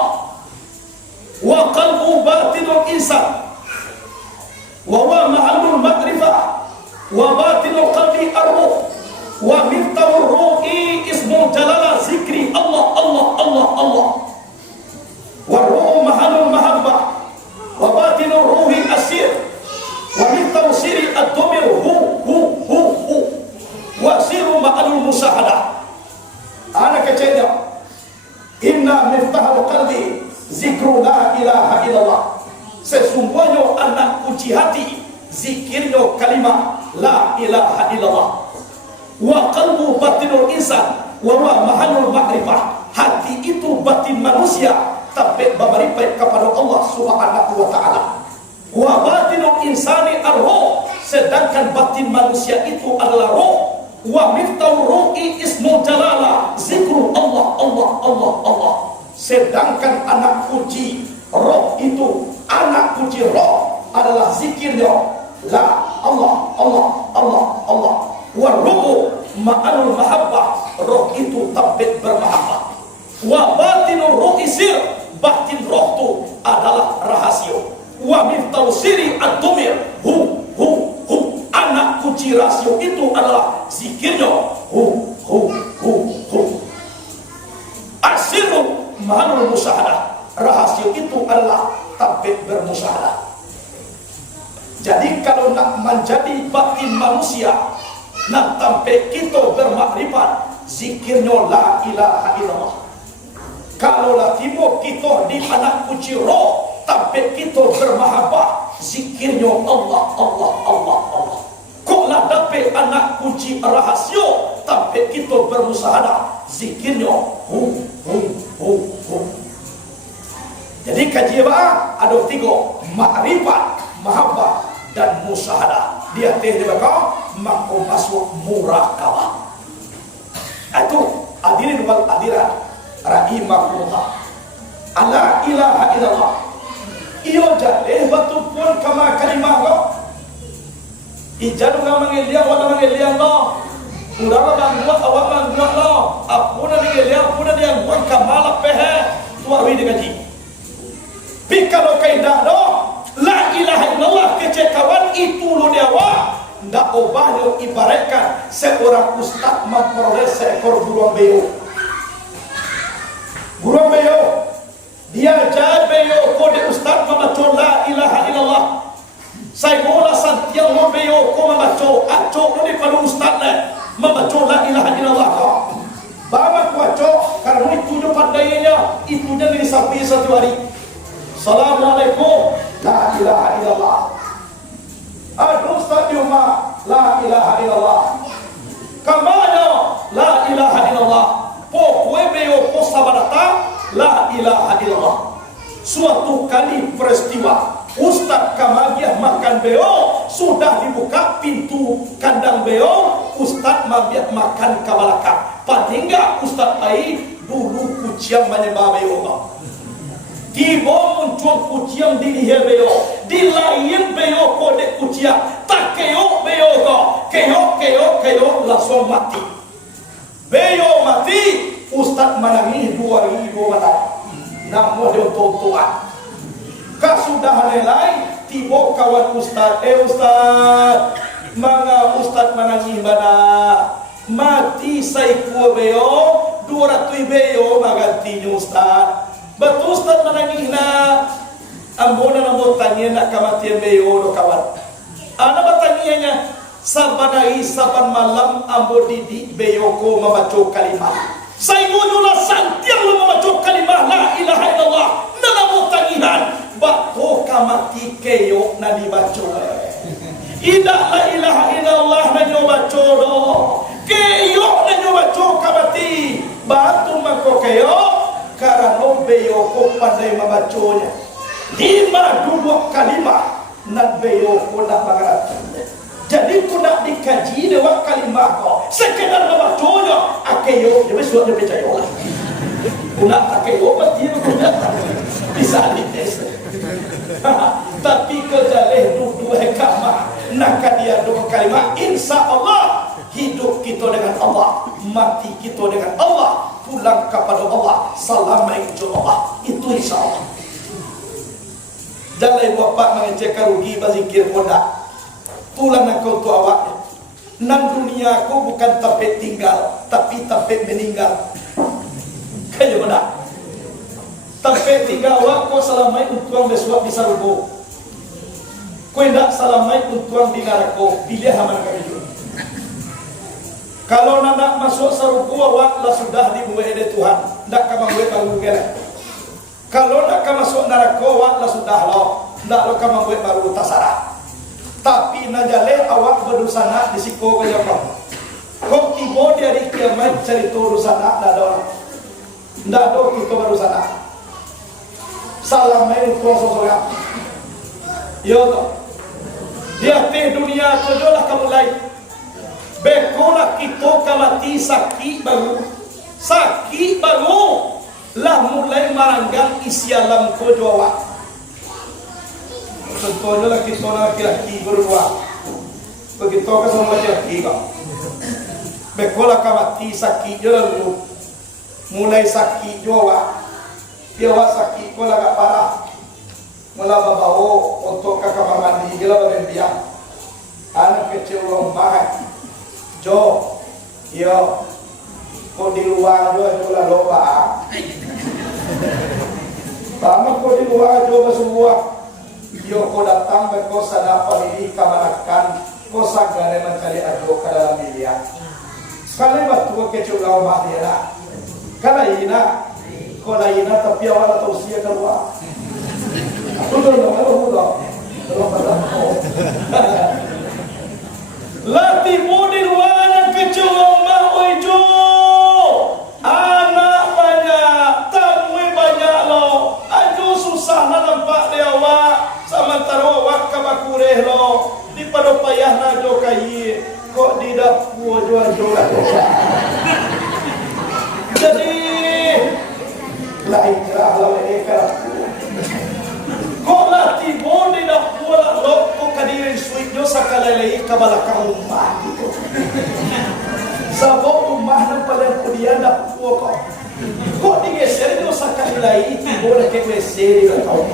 wa qalbu batinul insan wa huwa mahallul ma'rifah wa batinul qalbi ar-ruh wa miftahul ruhi ismu jalala zikri Allah wa ruhu mahallul mahabbah wa batinul ruhi asir wa miftahu siri ad-dumir hu wa siru ma'alul musahadah. Anak kecilnya, inna miftahul qalbi zikru la ilaha illallah. Sesungguhnya anak kunci hati zikirnya kalimat la ilaha illallah. Wa qalbu batinul insan wa huwa mahallul ma'rifah. Hati itu batin manusia tapi bermarifat kepada Allah Subhanahu wa taala. Wa batinul insani ar-ruh, sedangkan batin manusia itu adalah roh. Wa miftahu ruhi ismu jalala zikru Allah. Sedangkan anak kunci roh itu, anak kunci roh adalah zikirnya la Allah. Wa ruhu ma'anul mahabbah, roh itu tabbit bermahabbah. Wa batinur ruhi sir, batin roh itu adalah rahasia. Wa miftahu siri ad-dumir hu anak kunci rasio itu adalah zikirnya hu asiru mahalul musyahadah, rahasia itu adalah tabbit bermusyahadah. Jadi kalau nak menjadi batin manusia, nak sampai kita bermakrifat, zikirnya la ilaha illallah. Kalau lah tiba kita di anak kunci roh, sampai kita bermahabbah, zikirnya Allah. Kok lah dapat anak kunci rahasia, sampai kita bermusahadah, zikirnya hu. Jadi kajian ada 3, ma'rifat, mahabbah dan musahadah. Dia teh bakal maku masuk muraqabah. Itu hadirin wal hadirat rahimakumullah. La ilaha illallah. Iyo jaleh batu pun kama kalimah ko. Ijadu nga mangiliang wala mangiliang no. Urama bangwa awak bangwa no. Apuna mangiliang apuna dia buat kamala pehe. Tuawi dikaji. Pikalo kaidah no. La ilaha illallah kecekawan itu lo dia wa. Ndak obahnya ibaratkan seorang ustaz memperoleh seekor burung beo. Burung beo dia ajar beo kode ustaz membaca la ilaha illallah. Saya mula santiang beo ko membaca aco ni pada ustaz le membaca la ilaha illallah ko. Bawa ku aco karena itu jo pandainya itu jadi sapi satu hari. Assalamualaikum la ilaha illallah. Aduh ustaz di rumah la ilaha illallah. Kamanya la ilaha illallah. Po beo ko sabarata la ilaha illallah. Suatu kali peristiwa Ustaz kamagiah makan beo, sudah dibuka pintu kandang beo, Ustaz mabiat makan kabalaka. Patingga Ustaz ai dulu kuciang menyembah beo. Tiba muncul kuciang di lihe beo, di lain beo kode kuciang, tak keok beo ko, keok langsung mati. Beo mati, Ustaz menangis 2000 mana. Namun dia tuan. Kasudah lain tiba kawan Ustaz, Ustaz, manga Ustaz menangis mana? Mati saiku beo, 200 beo magantinya Ustaz. Betul Ustaz menangis na. Ambona namo tanya nak kematian beo do kawan. Ana bertanya sabanai saban malam ambo didik beo ko membaca kalimat. Saya ngunyulah santiang lu membaca kalimat la ilaha illallah. Namo tangihan. Bako kamati keyo na dibaca. Ida la ilaha illallah na nyobaca do. Keyo na nyobaca kamati. Batu mako keyo karena beyo ko pandai membacanya. 5 dulu kalimat na beyo ko nak mengerti. Jadi ko nak dikaji dewa kalimat ko. Sekedar membacanya akeyo dia sudah dia percaya lah. Ko nak akeyo mati ko bisa dites. Tapi kejaleh dua kamar nak dia dua kalimat insya Allah hidup kita dengan Allah, mati kita dengan Allah, pulang kepada Allah, assalamualaikum Allah. Itu insya Allah. Jangan bapak mengecek rugi bazikir kodak. Tulang kau tu awak. Nan dunia aku bukan tapi tinggal, tapi meninggal. Kayak mana? Tapi tinggal awak kau salamai untuang besuap di sarubo. Kau tidak salamai untuang di narako. Pilih aman kami juga. Kalau nak masuk sarubo awak lah sudah dibuat oleh Tuhan. Nak kamu buat baru gelap. Kalau nak masuk neraka awak lah sudah lo. Nak lo kamu buat baru tasarah. Tapi najale awak berdosa nak disiko kaya kau. Kau tiba dari kiamat cerita dosa nak dah ada. Dah ada kita berdosa nak. Salam main kuasa surga. Ya Allah. Di atas dunia tujulah kamu lain. Bekola kita kamati sakit baru lah mulai maranggang isi alam kojo awak. Contohnya lah kita laki-laki berdua. Begitu kan sama laki-laki kau. Bekola kamati sakit je lalu mulai sakit je awak. Dia awak sakit kau agak parah. Mula bawa untuk ke kamar mandi gila berdiam. Anak kecil lompat. Jo, yo, kau di luar jo lah loba. Tamat kau di luar jo bersebuah. Yo kau datang kau sadar ini kamarakan kau sagare mencari ajo ke dalam dia. Sekali batu kecil lompat dia lah. Kalau ina tapi awal atau usia keluar. Lati model wana kecil lomba ojo. Anak banyak, tamu banyak lo. Ajo susah na nampak dia awak. Sementara awak kabakureh lo. Di pada payah na jo kai. Kok di dapur jo. Jadi lain kerah lo ekar. Kok lati boleh dah pula lo kok kadirin suit jo sakalai kabalakang rumah gitu. Sabab rumah nan pada kudian dah kok. Kok digeser jo sakalai boleh ke WC di kau.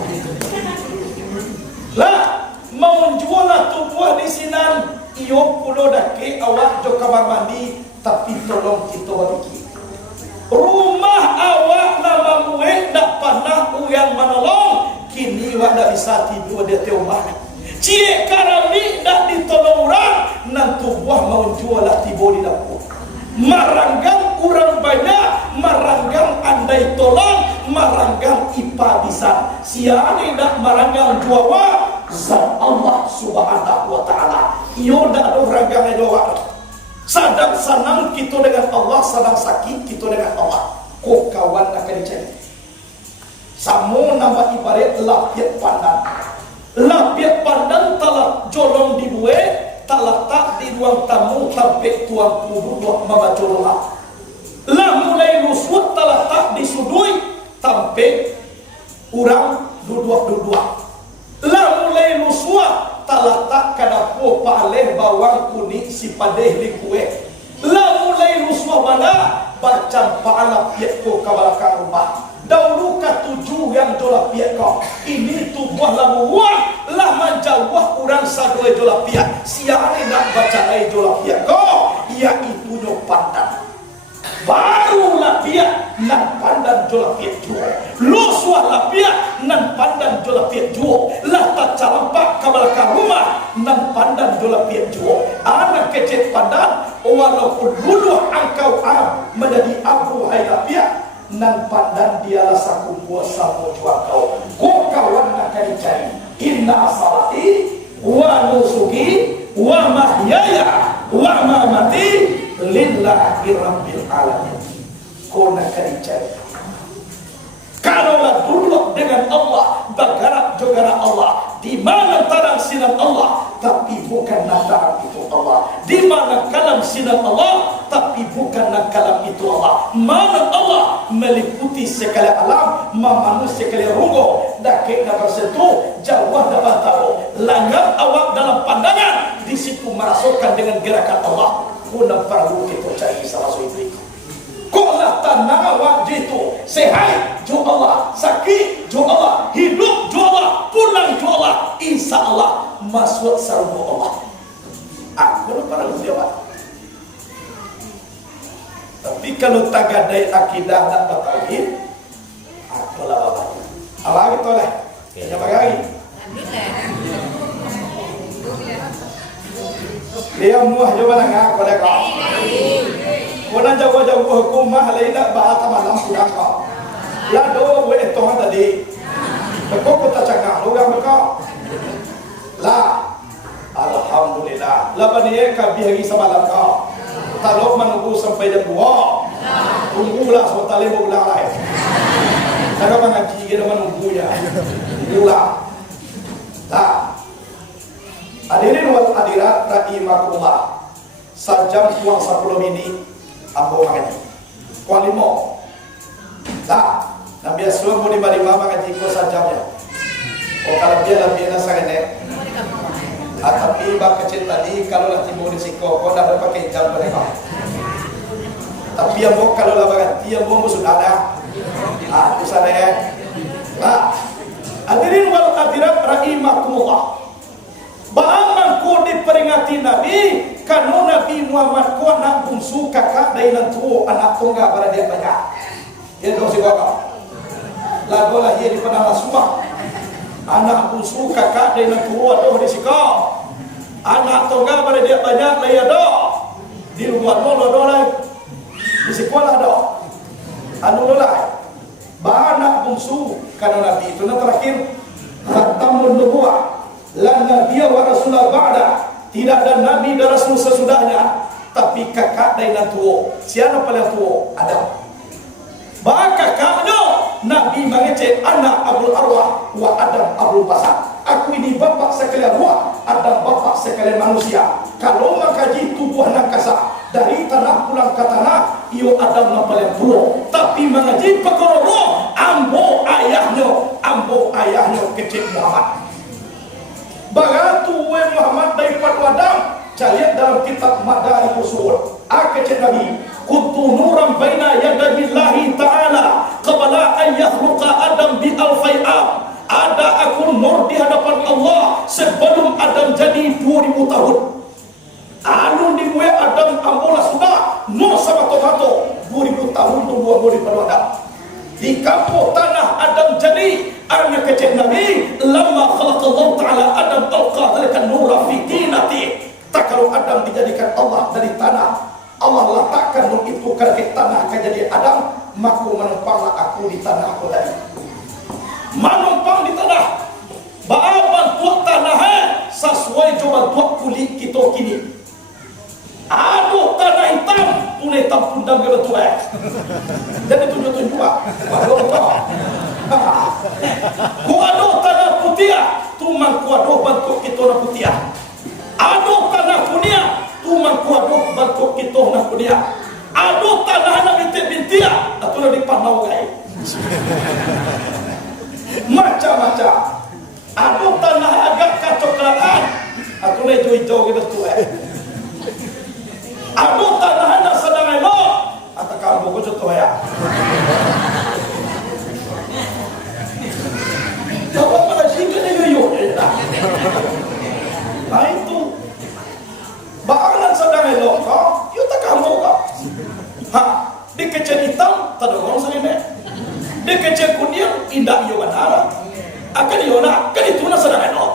Lah mau jual tubuh di sinan iyo pulo dake awak jo kamar mandi tapi tolong kita bagi. Rumah awak nama muek dak pernah uyang menolong. Kini wak dah bisa tidur dia teumah. Cie karami dah ditolong orang nantu buah mau jual lah tiba di dapur. Maranggang orang banyak, maranggang andai tolong, maranggang ipa bisa. Siapa dah maranggang juawa zat Allah Subhanahu wa taala. Iyo dah ada ranggang doa. Sadang senang kita dengan Allah, sadang sakit kita dengan Allah. Kok kawan nak dicari. Samo nama ibarat lapiat pandang. Lapiak pandang telah jolong dibuat, tak letak di ruang tamu sampai tuan kudu buat membaca doa. Lah mulai lusuh tak letak di sudui sampai orang duduk-duduk. Lah mulai lusuh tak letak kadapo paleh bawang kuning si padeh di kue. Lah mulai lusuh mana baca pa'ala piak ko kabalakang rumah. Dahulu katuju yang dola piak kau. Ini tubuh lamu wah lah menjawah orang sadoi dola piak. Siapa nak baca lagi dola piak kau? Ia itu nyo pandan. Barulah piak nan pandan dola piak juo. Lusuah lah piak nan pandan dola piak juo. Lah tak calampak kabalakang rumah nan pandan dola piak juo. Anak kecil pandan walaupun dulu engkau menjadi abu hai lah piak. Nan pandan dialah saku puasa mojuang kau. Kau kawan nak cari. Inna salati wa nusuki wa mahyaya wa mamati lillahi rabbil alamin. Kau nak cari. Kalaulah duduk dengan Allah, bergerak juga Allah, di mana tarang sinar Allah, tapi bukan nataran itu Allah. Di mana kalam sinar Allah, tapi bukan kalam itu Allah. Mana Allah meliputi sekali alam, manusia sekali rungo, dakik nak bersentuh, jauh dapat tahu. Langgar awak dalam pandangan, di situ merasukkan dengan gerakan Allah. Kuna perlu kita cari salah satu itu. Kolah tanah awak jitu sehat jo Allah, sakit jo Allah, hidup jo Allah, pulang jo Allah, insya Allah masuk surga Allah. Aku lupa lalu jawab. Tapi kalau tak gadai akidah nak bertauhid, aku lah bapak. Apa gitu lah? Siapa lagi? Dia muah coba nangak pada kau. Kona jauh-jauh hukum mah lain nak bahasa malam sudah kau. Lah do we toh tadi. Kau kita cakap orang mereka. Lah alhamdulillah. Lah bani kabi hari semalam kau. Talok menunggu sampai jam 2. Tunggulah sotale bola lain. Cara mengaji kita menunggu ya. Tunggulah. Lah. Hadirin wal hadirat rahimakumullah. Sajam uang 10 ini ambo mengaji. Kuang 5. Lah, Nabi Aslam mau diberi mama mengaji ko sajamnya. Oh kalau dia lebih enak sangat. Tapi bak kecil tadi kalau lah timur di siko kau dah pakai jam mereka. Tapi yang mau kalau lah berganti yang mau sudah ada. Itu sana. Nah, hadirin wal hadirat rahimakumullah. Baaman ko diperingati Nabi kanu Nabi Muhammad ko anak bungsu kakak dari nantu anak tunggal pada dia banyak. Dia dosi kakak. Lagu lah dia di penama semua. Anak bungsu kakak dari nantu aduh di sikau. Anak tunggal pada dia banyak lagi ada. Di luar mall ada lagi. Di sekolah ada. Anu lah. Anak bungsu kanu Nabi itu nak terakhir khatamun nubuwah. La nabiyya wa rasulullah ba'da. Tidak ada nabi dan rasul sesudahnya. Tapi kakak dan tua. Siapa paling tua? Adam. Bahkan kakaknya Nabi mengecek anak Abdul Arwah wa Adam Abdul Basar. Aku ini bapak sekalian ruah, Adam bapak sekalian manusia. Kalau mengkaji tubuh angkasa dari tanah pulang ke tanah, iyo Adam yang paling tua. Tapi mengaji perkara roh, ambo ayahnya kecil Muhammad. Bagatu Muhammad daripada Adam. Cari dalam kitab Madarij Usul. Kecil Nabi. Kuntu nuran baina yadayillahi ta'ala qabla an yakhluqa Adam bi alfai am. Ada aku nur di hadapan Allah sebelum Adam jadi 2000 tahun. Anu dibuat Adam ambola sudah nur sama tomato 2000 tahun tunggu ambo daripada Adam. Di kampung tanah Adam jadi anak kecil Nabi. Lama khalaqallahu ta'ala Adam alqa dzalika nura fi tinati. Tak kalau Adam dijadikan Allah dari tanah, Allah letakkan nur itu ke tanah akan jadi Adam, maka menumpanglah aku di tanah aku tadi. Menumpang di tanah. Baaban tuak tanah sesuai coba tuak kulit kita kini. Aduh tanah hitam, tunai hitam pundang ke betul jadi tunjuk-tunjuk baru kau. Ku aduh tanah putih putih tu mangku ado bangkok kita na putih. Ado tanah kunia tu mangku ado bangkok kita na kunia. Ado tanah na binti-binti atau na di panau gai. Macam-macam. Ado tanah agak kecoklatan atau na hijau-hijau gitu tu Ado tanah na sedang elok atau kamu ko contoh ya. Jawab pada singkat yoyo ya. Nah itu bakalan sedang elok kau, you tak kamu kau. Ha, di kecil hitam tak ada orang sini. Di kecil kuning indah yo bandara. Akan yo nak, kan itu nak sedang elok.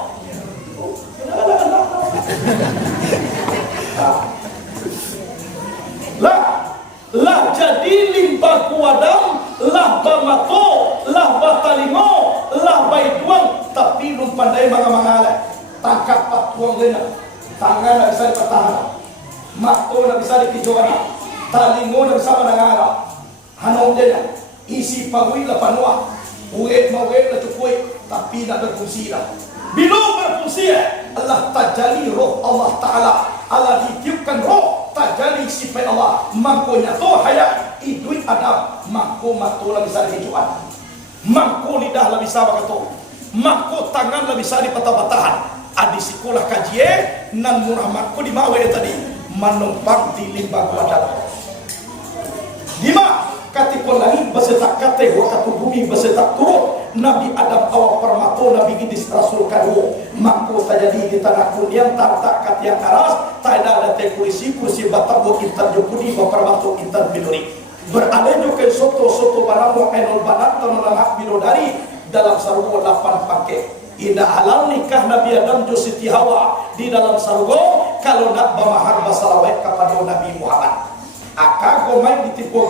Lah jadi limbah kuadam, lah bamato, lah batalingo, lah baiduang, tapi belum pandai manga-mangala. Tangkap patuang lena, tangan nak bisa dipatahan, mato nak bisa dikijuan, talingo nak bisa menangara. Hanong lena, isi pagui lah panua, uet mauet lah cukui, tapi nak berfungsi lah. Bila berfungsi Allah tajali roh Allah Ta'ala, Allah ditiupkan roh tajali sifat Allah, mangkonya tu hayat idui adam, mangko matu lah bisa dihijuan, mangko lidah lah bisa bakato, mangko tangan lah bisa dipatah-patahan. Adi sekolah kajian nan murah mangko di mawe tadi menumpang di limbah kuadam. Lima katipun lagi besetak kate wakatu bumi besetak turun Nabi Adam awak permato Nabi Idris Rasul kadu mangko terjadi di tanah kunian tak kat yang keras tak ada kursi batabo intan jokudi permato intan biduri berada juga soto baramu enol banat tanah bidodari dalam sarungo 8 pakai. Indah halal nikah Nabi Adam jo Siti Hawa di dalam sarungo kalau nak bermahar basalawat kepada Nabi Muhammad. Aka gomai ditipu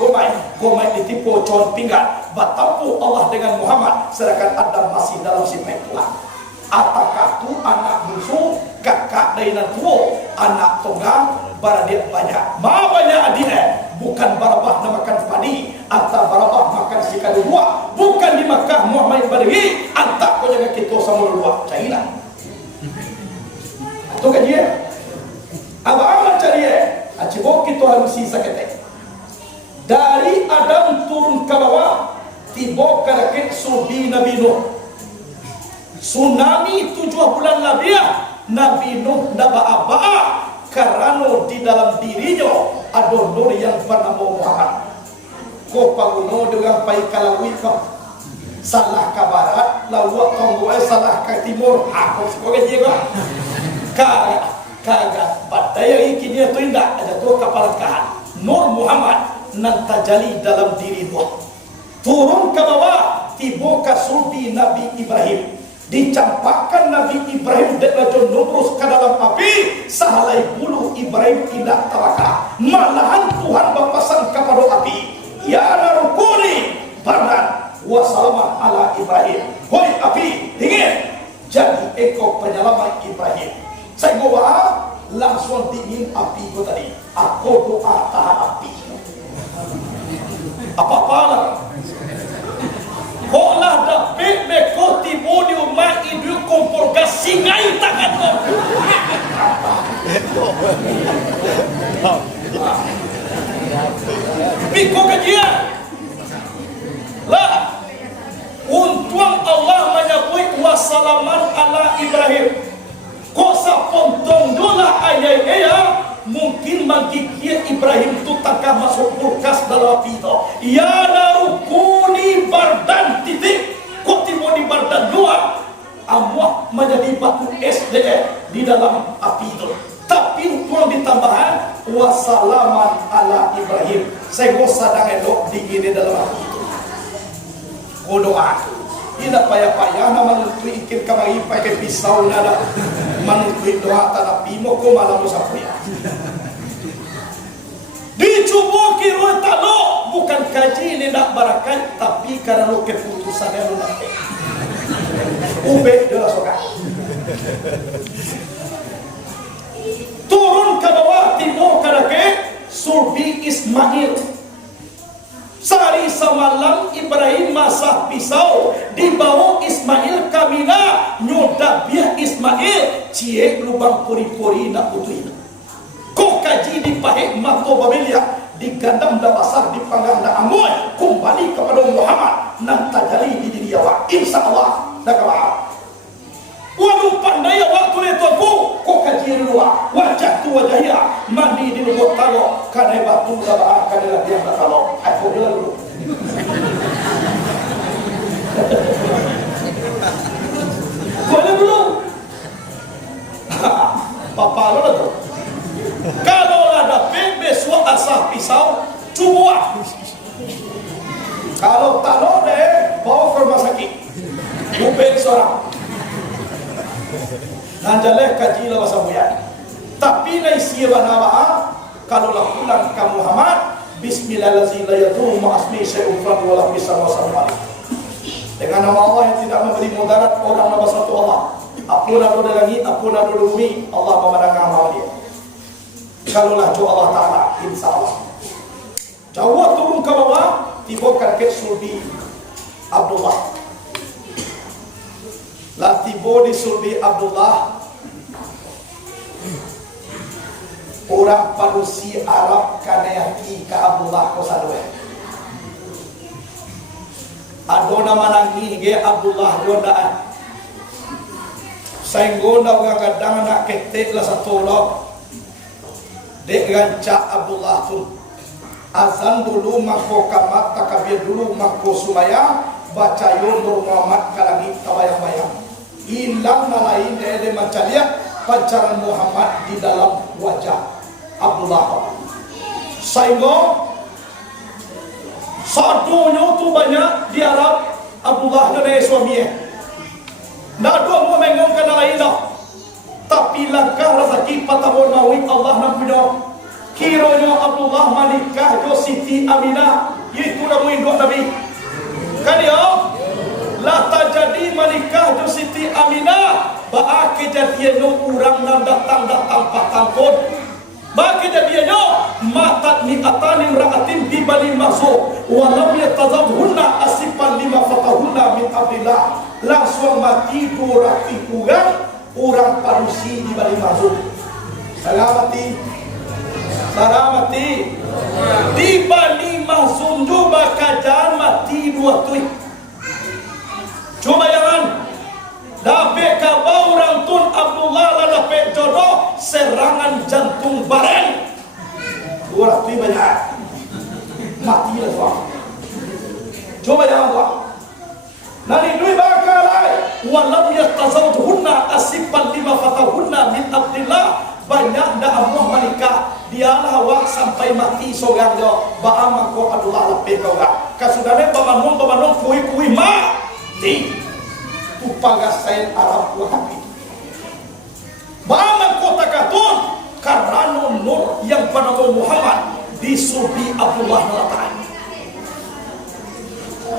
gomai ditipu con pinggan batampu Allah dengan Muhammad sedangkan Adam masih dalam sifat Tuhan. Apakah tu anak bungsu kakak dainan tua anak tunggal baradia banyak ma banyak adina bukan barabah namakan padi atau barabah makan sikadu buah bukan di Makkah Muhammad berdiri antak kau jaga kita sama luar cairan atau kan dia abang cari acibok kita harus sisa kete dari Adam turun ke bawah tibok ke rakit subi Nabi Nuh tsunami 7 bulan labiah Nabi Nuh naba-aba karena di dalam dirinya ada nur yang bernama Muhammad. Ko panguno dengan pai kalawi ko salah ke barat lalu tonggo salah ke timur aku sebagai juga kagak badai kini itu indah ada tu kapal kahan nur Muhammad nan tajali dalam diri Nuh turun ke bawah tiba ke sulbi Nabi Ibrahim dicampakkan Nabi Ibrahim deklarasi nubrus ke dalam api sahalai bulu Ibrahim tidak tawakal malahan Tuhan berpesan kepada api ya narukuni bardan wassalamu ala Ibrahim hoi api dingin jadi ekor penyelamat Ibrahim saya doa langsung dingin api itu tadi aku doa tahan api apa-apa lah kok lah dapet meko timu di rumah itu kompor gas singai tangan kok Biko kajian lah untung Allah menyebut wassalaman ala Ibrahim kok sapontong dola ayah mungkin magikia Ibrahim itu takkan masuk kulkas dalam api itu ya narukuni bardan titik kok timu di bardan dua amuah menjadi batu SDE di dalam api itu tapi untuk ditambahkan wassalaman ala Ibrahim saya sadang elok dingin di dalam api itu doa tidak payah-payah nama menutui ikin kamari pakai pisau nada menutui doa tanah pimo ko malam musafir dicubuki ruh talo bukan kaji ini nak barakat tapi karena lo keputusan yang lo nak ube adalah sokat turun ke bawah timur karake surbi Ismail sehari semalam Ibrahim masak pisau dibawa Ismail kami Aminah nyoda biah Ismail cie lubang puri-puri nak putih. Kau kaji di pahit mato babelia di gandam da pasar di panggang da amoy kembali kepada Muhammad nan tajali di diri awak insyaallah dah kawan. Walau pandai waktu itu aku kau kaji dulu wajah tu wajahnya mandi di lubuk talo kadai batu da ba kadai dia da talo aku dulu. Boleh dulu. Papa lo tu. Kalau ada besok asah pisau, cuba. Kalau tak lo deh, bawa ke rumah sakit. Bupen seorang. Nanjaleh kaji lah bahasa buaya. Tapi nai siapa nama? Kalau lah pulang ke Muhammad, Bismillahirrahmanirrahim. Ma'asmi syai'ufran wala bisawah sama. Dengan nama Allah yang tidak memberi mudarat orang nama satu Allah. Apun ada lagi, apun ada bumi, Allah memandang amal dia. Kalaulah doa Allah Ta'ala, insyaAllah. Jauh turun ke bawah, tiba ke sulbi Abdullah. Lah tiba di sulbi Abdullah, orang panusi Arab kanayaki ke Abdullah kosadwe. Adona manangi ge Abdullah dondaan. Sainggonda uga kadang nak ketek lah satu lok. Dek gancak Abdullah tu. Azan dulu mako kamat takabir dulu mako sumaya baca yon Nur Muhammad kalangi tabayang-bayang. Ilang nalain de macalia pancaran Muhammad di dalam wajah Abdullah. Sainggo satunya tu banyak di Arab Abdullah dan suaminya. Nak dua mau mengongkan lain dah. Tapi langkah rezeki patahun mawi Allah nak punya. Kiranya Abdullah menikah jo Siti Aminah. Itu dah muin dua Nabi. Kan ya? Lah tak jadi menikah jo Siti Aminah. Ba'a kejadiannya orang nan datang-datang patang pun. Maka jadinya matat mi'atani ra'atin di bani masuk walam yatazabhunna asipan lima fatahunna min abdillah. Langsung mati 200 orang parusi di bani masuk. Salamati di bani masuk coba kajan mati 2 tuik. Coba jangan dapat kabau orang tun Abdullah lah dapat jodoh serangan jantung bareng. 200 banyak mati lah tuan. Coba jangan tuan. Nani dui bakalai walam yatazawjuhunna asipan lima fatahunna min abdillah. Banyak dah amuh menikah dialah wak sampai mati seorang dia ba'amang ko Abdullah lebih kau gak kasudahnya bamanung kui mati pagasain Arab Wahabi. Ba'amang kota katun karena nur yang pada Muhammad disubi Abdullah Nalatan.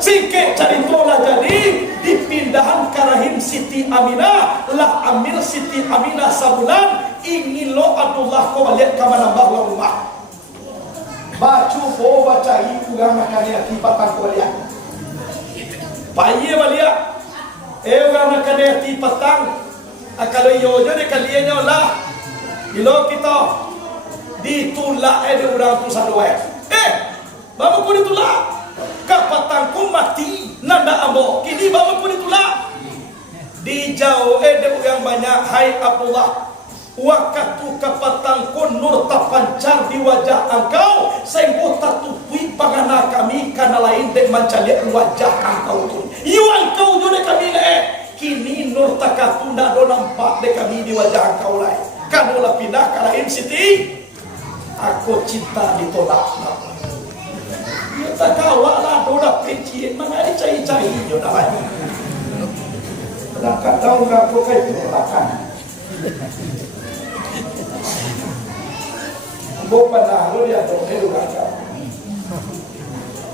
Sikit cari tola jadi dipindahan karahim Siti Aminah lah ambil Siti Aminah sabulan ingin lo Abdullah kau balik ke mana bahwa rumah. Bacu bo bacai ugang makannya tipatan kau lihat. Bayi balik. Orang nak kena hati petang. Kalau yo je kaliannya lah. Bila kita ditulak ada orang tu satu bapak pun ditulak. Kapatangku mati nanda ambo. Kini bapak pun ditulak. Di jauh ada orang banyak. Hai Abdullah, waktu kapatangku nur terpancar di wajah engkau sehingga tertutupi pangana kami karena lain dek mencari wajah engkau tu. Yu engkau jone kami kini nur takatu ndak do nampak dek kami di wajah engkau lain. Kamu lah pindah ke lain Siti. Aku cinta ditolak. Ya tak kawa lah do dak peci mana ada cai-cai jo dak lain. Dak kata aku kai tolakan. Bukan lalu dia terhelu kaca.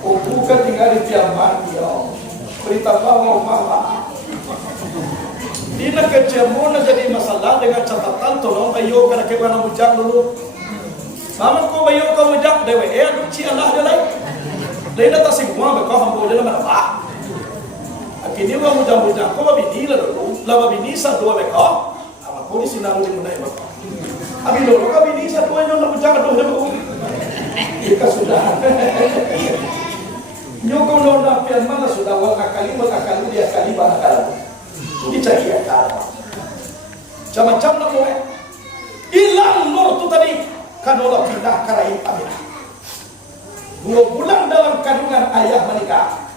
Bukan tinggal di Tiaman dia. Berita bahwa mama. Dina kecemuna jadi masalah dengan catatan tolong ayo kana ke mana mujang dulu. Mama ko bayo ka mujang dewe aduh ci Allah dia lain. Lain atas semua beko hambo dia mana pak. Kini orang bujang-bujang kau babini lah dulu, lah babini sa dua mereka. Apa kau di sini lalu di mana mereka? Abi dulu kau babini sa dua yang nak bujang dulu dulu. Kita sudah. Nyokong nona pian mana sudah wal akali dia kali bakal. Itu dicari akal. Macam-macam nak boleh. Hilang nur tu tadi. Kanola pindah karain Aminah. 2 bulan dalam kandungan ayah menikah.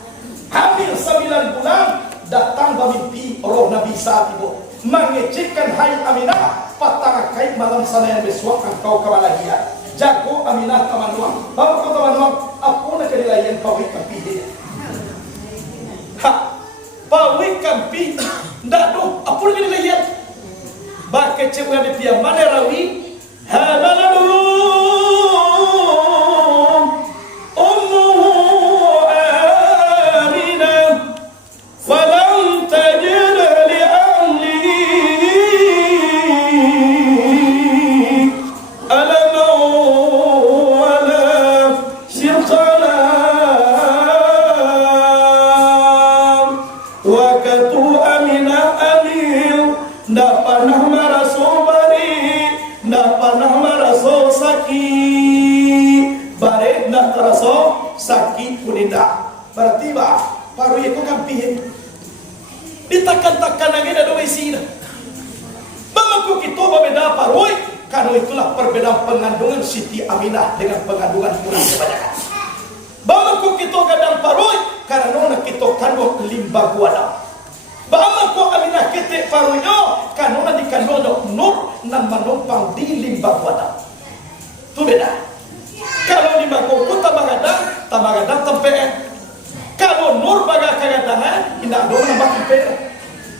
Hamil 9 bulan datang bermimpi roh Nabi saat itu mengecekkan hai Aminah patang kait malam sana yang besok engkau kebalahian jago Aminah tamanuang bawa kau tamanuang apa nak kedilayan pawik kampi dia pawik kampi ndak do apa nak kedilayan bak kecewa di pihak mana rawi halalul sakit punida berarti bah paru itu kampi ditakan-takan lagi ada isi dah bagaimana kita berbeda paru karena itulah perbedaan pengandungan Siti Aminah dengan pengandungan kurang kebanyakan bagaimana kita kadang paru karena kita kandung limbah guada bagaimana Aminah ketik parunya karena dikandung nur dan menumpang di limbah guada itu beda. Kalau di bakuku tambah gadang tempean. Kalau nur baga kagadangan indah dong nambah tempean.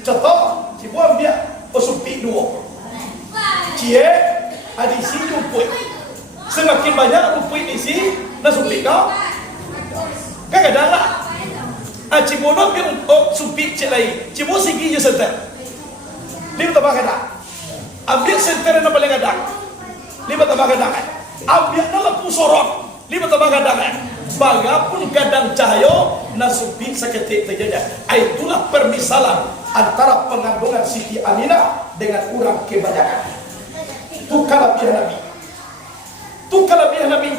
Contoh, si buang dia osumpi 2. Cie adisi rumput. Semakin banyak rumput isi, nasumpi kau. Kagadang lah. Cibono dia sumpi cek lain. Cibo sigi je senter. 5 tambah gadang. Ambil senter yang paling gadang. 5 tambah gadang. Ambil dalam pusorok 5 tambah gadangan bagapun gadang cahaya nasupi seketik terjadi. Itulah permisalan antara pengandungan Siti Aminah dengan orang kebanyakan. Itu kelebihan Nabi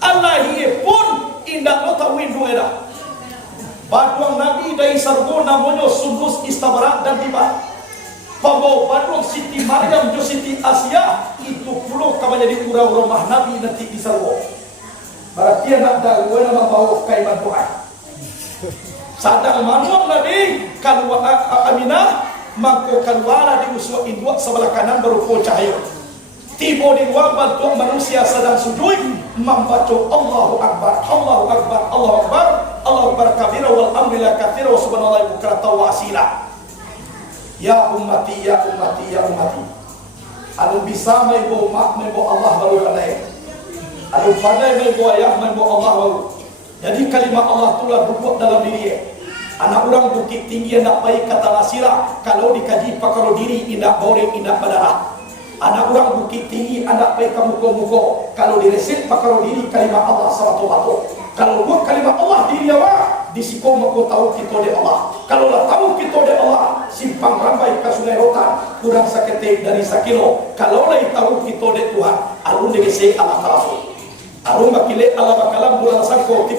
Allah pun indah lo tahu dah baduang Nabi dari sargo namanya Sundus Istabara dan Tiba Pabau Badung Siti Maryam jo Siti Asia itu puluh kamanya di urau rumah Nabi nanti di sarwo. Berarti anak dakwah nama bawa kaiman doa. Sadang manuang Nabi kalau Aminah mangko kalwala di uswa indua sebelah kanan berupa cahaya. Tiba di luar bantuan manusia sedang sujud membaca Allahu Akbar, Allahu Akbar, Allahu Akbar, Allahu Akbar kabira wal amrila katsira wa subhanallahi bukratan wa asila. Ya ummati, ya ummati, ya ummati. Anu bisa maibo mak maibo Allah baru pandai. Anu pandai maibo ayah maibo Allah baru. Jadi kalimat Allah itulah berbuat dalam diri. Anak orang bukit tinggi hendak baik kata nasira. Kalau dikaji pakaro diri indak boreng indak berdarah. Anak orang bukit tinggi hendak baik kamuko-muko. Kalau diresit pakaro diri kalimat Allah sawatu-watu. Kalau buat kalimat Allah diri awak disiko mako tahu kita de Allah. Kalau lah tahu kita de Allah simpang rambai ke sungai rotan kurang seketik dari 1 kilo. Kalau lah tahu kita de Tuhan alun de se Allah tarasu. Alun bakile Allah bakalam bulan sangko 30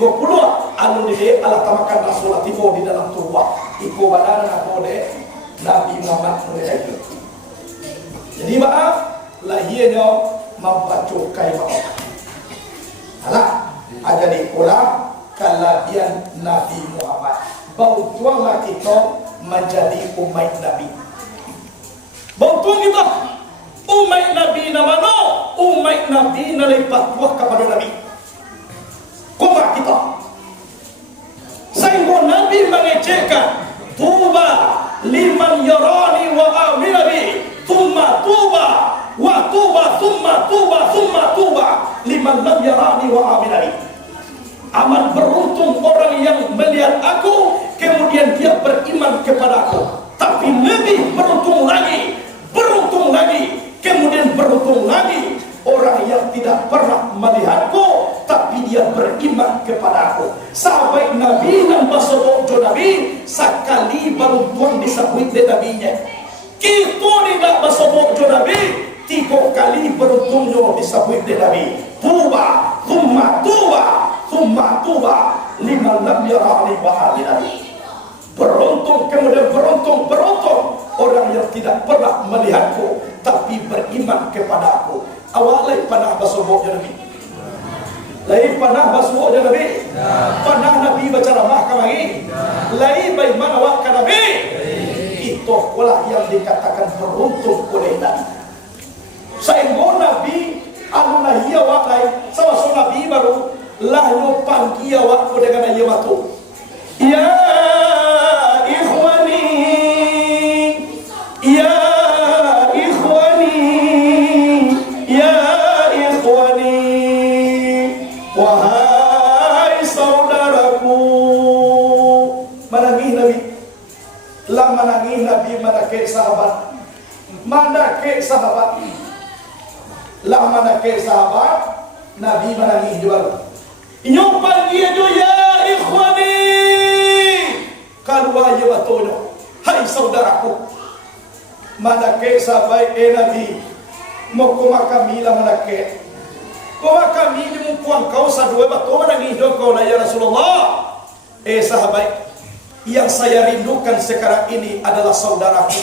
alun de Allah tamakan rasul tibo di dalam tubuh. Iko badana ko de Nabi Muhammad itu. Jadi maaf lahirnya membaca kalimat Allah. Alah jadi ulang kelebihan Nabi Muhammad. Bautuanglah kita menjadi umat Nabi. Bautuang kita umat Nabi namanya umat Nabi nalipat buah kepada Nabi. Kumat kita. Sehingga Nabi mengecekkan tuba liman yarani wa amina bi thumma tuba wa tuba thumma tuba liman lam yarani wa amina bi. Amat beruntung orang yang melihat aku kemudian dia beriman kepada aku. Tapi lebih beruntung lagi kemudian beruntung lagi orang yang tidak pernah melihatku tapi ia beriman kepadaku. Sahabat Nabi dan basobok jo Nabi sekali baru tuan disebut de Nabinya. Kita tidak basobok jo Nabi 3 kali beruntungnya disebut de Nabi. Tuba, thumma tuba, thumma tuba liman lam yarani bahari Nabi. Beruntung kemudian beruntung orang yang tidak pernah melihatku tapi beriman kepadaku. Awak lain panah basobok jo Nabi. Lain panah basobok jo Nabi. Panah Nabi baca ramah kemari. Lain bagaimana awak ke Nabi. Itu pula yang dikatakan beruntung oleh Nabi. Sehingga Nabi alunah ia awak lain sama Nabi baru lahyo panggil awak dengan ia waktu. Ya ikhwani, ya ikhwani, ya ikhwani, wahai saudaraku. Menangis Nabi, lah menangis Nabi menangis sahabat, menangis sahabat, lah menangis sahabat, Nabi menangis juga. Nyumpang dia jo ya ikhwani. Kalau aja batono, hai saudaraku. Manake sahabat Nabi, mau koma kami lah manake. Koma kami ni mumpuang kau sadua batono menangis jo kau lah ya Rasulullah. Sahabat, yang saya rindukan sekarang ini adalah saudaraku.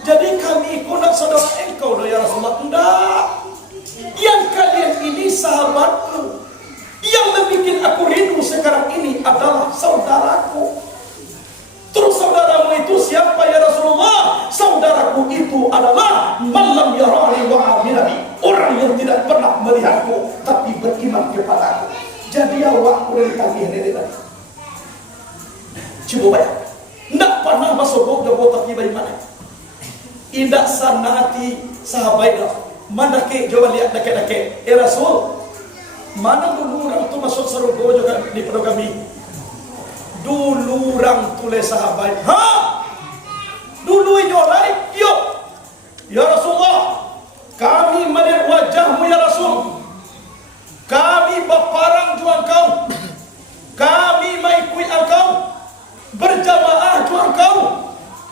Jadi kami ikut nak saudara engkau ya Rasulullah. Tidak. Yang kalian ini sahabatku. Yang membuat aku rindu sekarang ini adalah saudaraku. Terus saudaramu itu siapa ya Rasulullah? Saudaraku itu adalah malam yarani wa amilani. Orang yang tidak pernah melihatku tapi beriman kepadaku. Jadi awak boleh ditagih ini tadi. Coba bayang. Tidak pernah masuk jauh tapi bagaimana? Tidak sanati sahabat. Mana ke coba lihat dekat-dekat. Rasul. Mana dulu orang tu masuk surga juga di pada kami. Dulu orang tulis sahabat. Dulu ini orang. Yo. Ya Rasulullah. Kami melihat wajahmu ya Rasul. Kami berparang juang kau. Kami mengikut engkau. Berjamaah juang kau.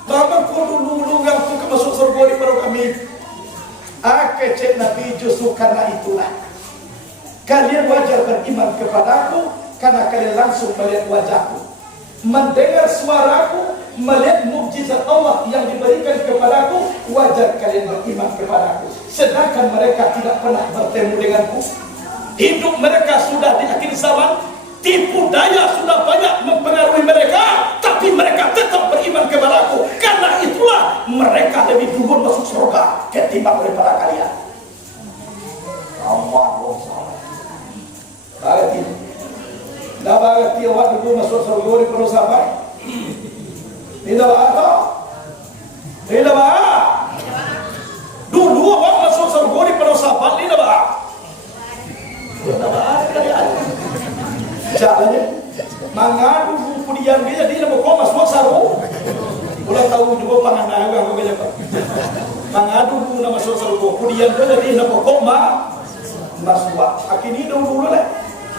Bahkan kau dulu orang tu masuk surga di pada kami. Cek Nabi justru karena itulah. Kalian wajar beriman kepadaku karena kalian langsung melihat wajahku, mendengar suaraku, melihat mukjizat Allah yang diberikan kepadaku. Wajar kalian beriman kepadaku. Sedangkan mereka tidak pernah bertemu denganku. Hidup mereka sudah di akhir zaman. Tipu daya sudah banyak mempengaruhi mereka, tapi mereka tetap beriman kepadaku. Karena itulah mereka lebih dulu masuk surga ketimbang daripada kalian. Bagati, dah bagati awak dulu masuk surga di perlu sampai. Tidak apa? Tidak apa? Dulu awak masuk surga di perlu sampai. Tidak apa? Tidak apa? Jalannya, mangadu kemudian dia jadi nak kau masuk surga. Ulah tahu juga pangan aku aku kerja. Mangadu dulu nak masuk surga, kemudian dia jadi nak kau masuk. Akhirnya dulu lah.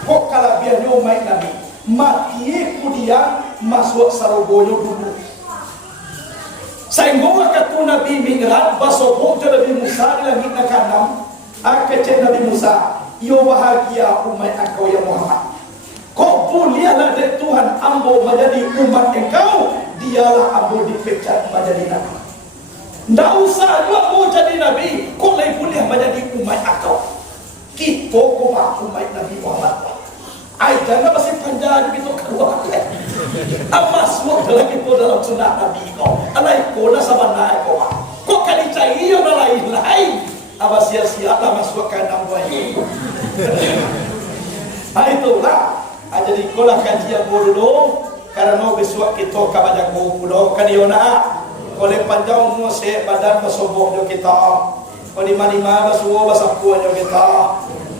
Kok kalau biar nyomai Nabi mati kemudian masuk sarobonyo dulu. Sehingga kata Nabi mingrat basobok Nabi Musa di langit nak kanam. Akecek Nabi Musa, yo bahagia umat engkau ya Muhammad. Kau bolehlah dari Tuhan ambo menjadi umat engkau, dialah ambo dipecat menjadi Nabi. Tidak usah juga mau jadi Nabi, kau boleh menjadi umat engkau. Kita umat Nabi Muhammad. Jangan masih panjang gitu keluar. Amas semua dalam itu dalam sunnah Nabi kau. Alai kau lah sama naik kau. Kau kali cai yo lain. Awas sia-sia lah masuk ke dalam buaya. Itulah. Jadi kau lah kajian dulu. Karena besok kita kabajak pulau kaniona. Kau le panjang muase badan basobok jo kita. Kau di mana basuo basapu jo kita.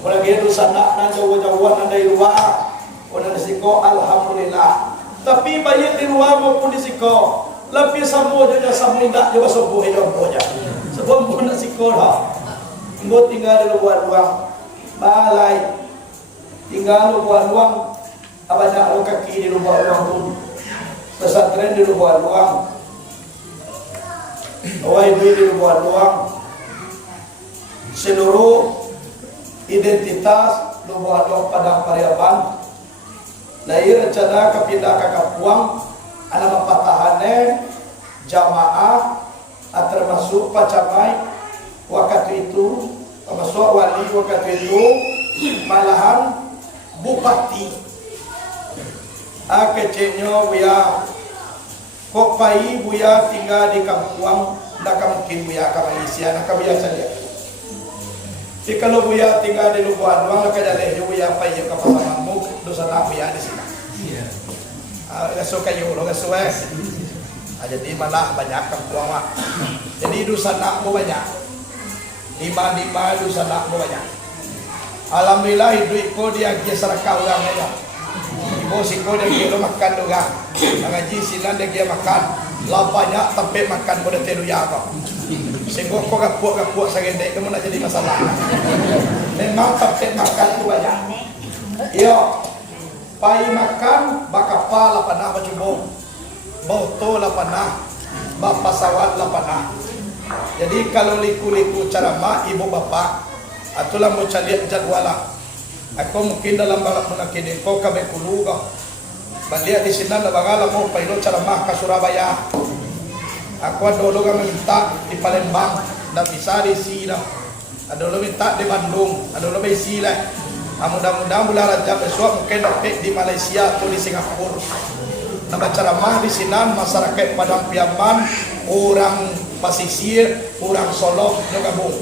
Orang itu sana nan jauh-jauhan nan dari luar. Orang disiko alhamdulillah. Tapi baik di luar maupun disiko, lebih semua juga sama indah juga sembuh hidup aja. Sebab pun disiko dah. Mbok tinggal di luar. Balai. tinggal luar luang banyak lo kaki di luar luang pun pesantren di luar luang awai di luar luang seluruh identitas luar luang Padang Pariaman lahir rencana kepindah ke Kapuang anak mempatahane jamaah termasuk pacamai waktu itu termasuk wali waktu itu malahan bupati kecilnya buya kok pai buya tinggal di Kapuang nak mungkin buya ke Malaysia nak biasa dia. Jadi kalau buya tinggal di Lubuan doang nak jadi buya pai ke pasanganmu dosa nak buya di sini. Iya. Gaso kayu lo gaso jadi mana banyak Kapuang mak. Jadi dosa nakmu banyak. Lima dosa nakmu banyak. Alhamdulillah hidup ko dia kisah kau orang aja. Ibu si ko dia kilo makan juga. Mengaji sinan dia makan. Lapanya tempe makan pada telu ya kau. Sehingga ko kapuk sagendek kamu nak jadi masalah. Memang tempe makan itu banyak. Iyo, pai makan bakapa lapanah bacubong. Bauto lapanah, bapasawat lapanah. Jadi kalau liku-liku cara mak ibu bapak, atulah mau cari jadwalah. Aku mungkin dalam balap menakini kau kabe kuluga. Balik di sini ada bagalah mau pailo cara mak ke Surabaya. Aku dulu kan minta di Palembang, dah bisa di sini. Ada dulu minta di Bandung, ada dulu di sini. Mudah-mudahan bulan Rajab besok mungkin dapat di Malaysia atau di Singapura. Nama ceramah di sini masyarakat Padang Pariaman, orang Pasisir, orang Solo, gabung.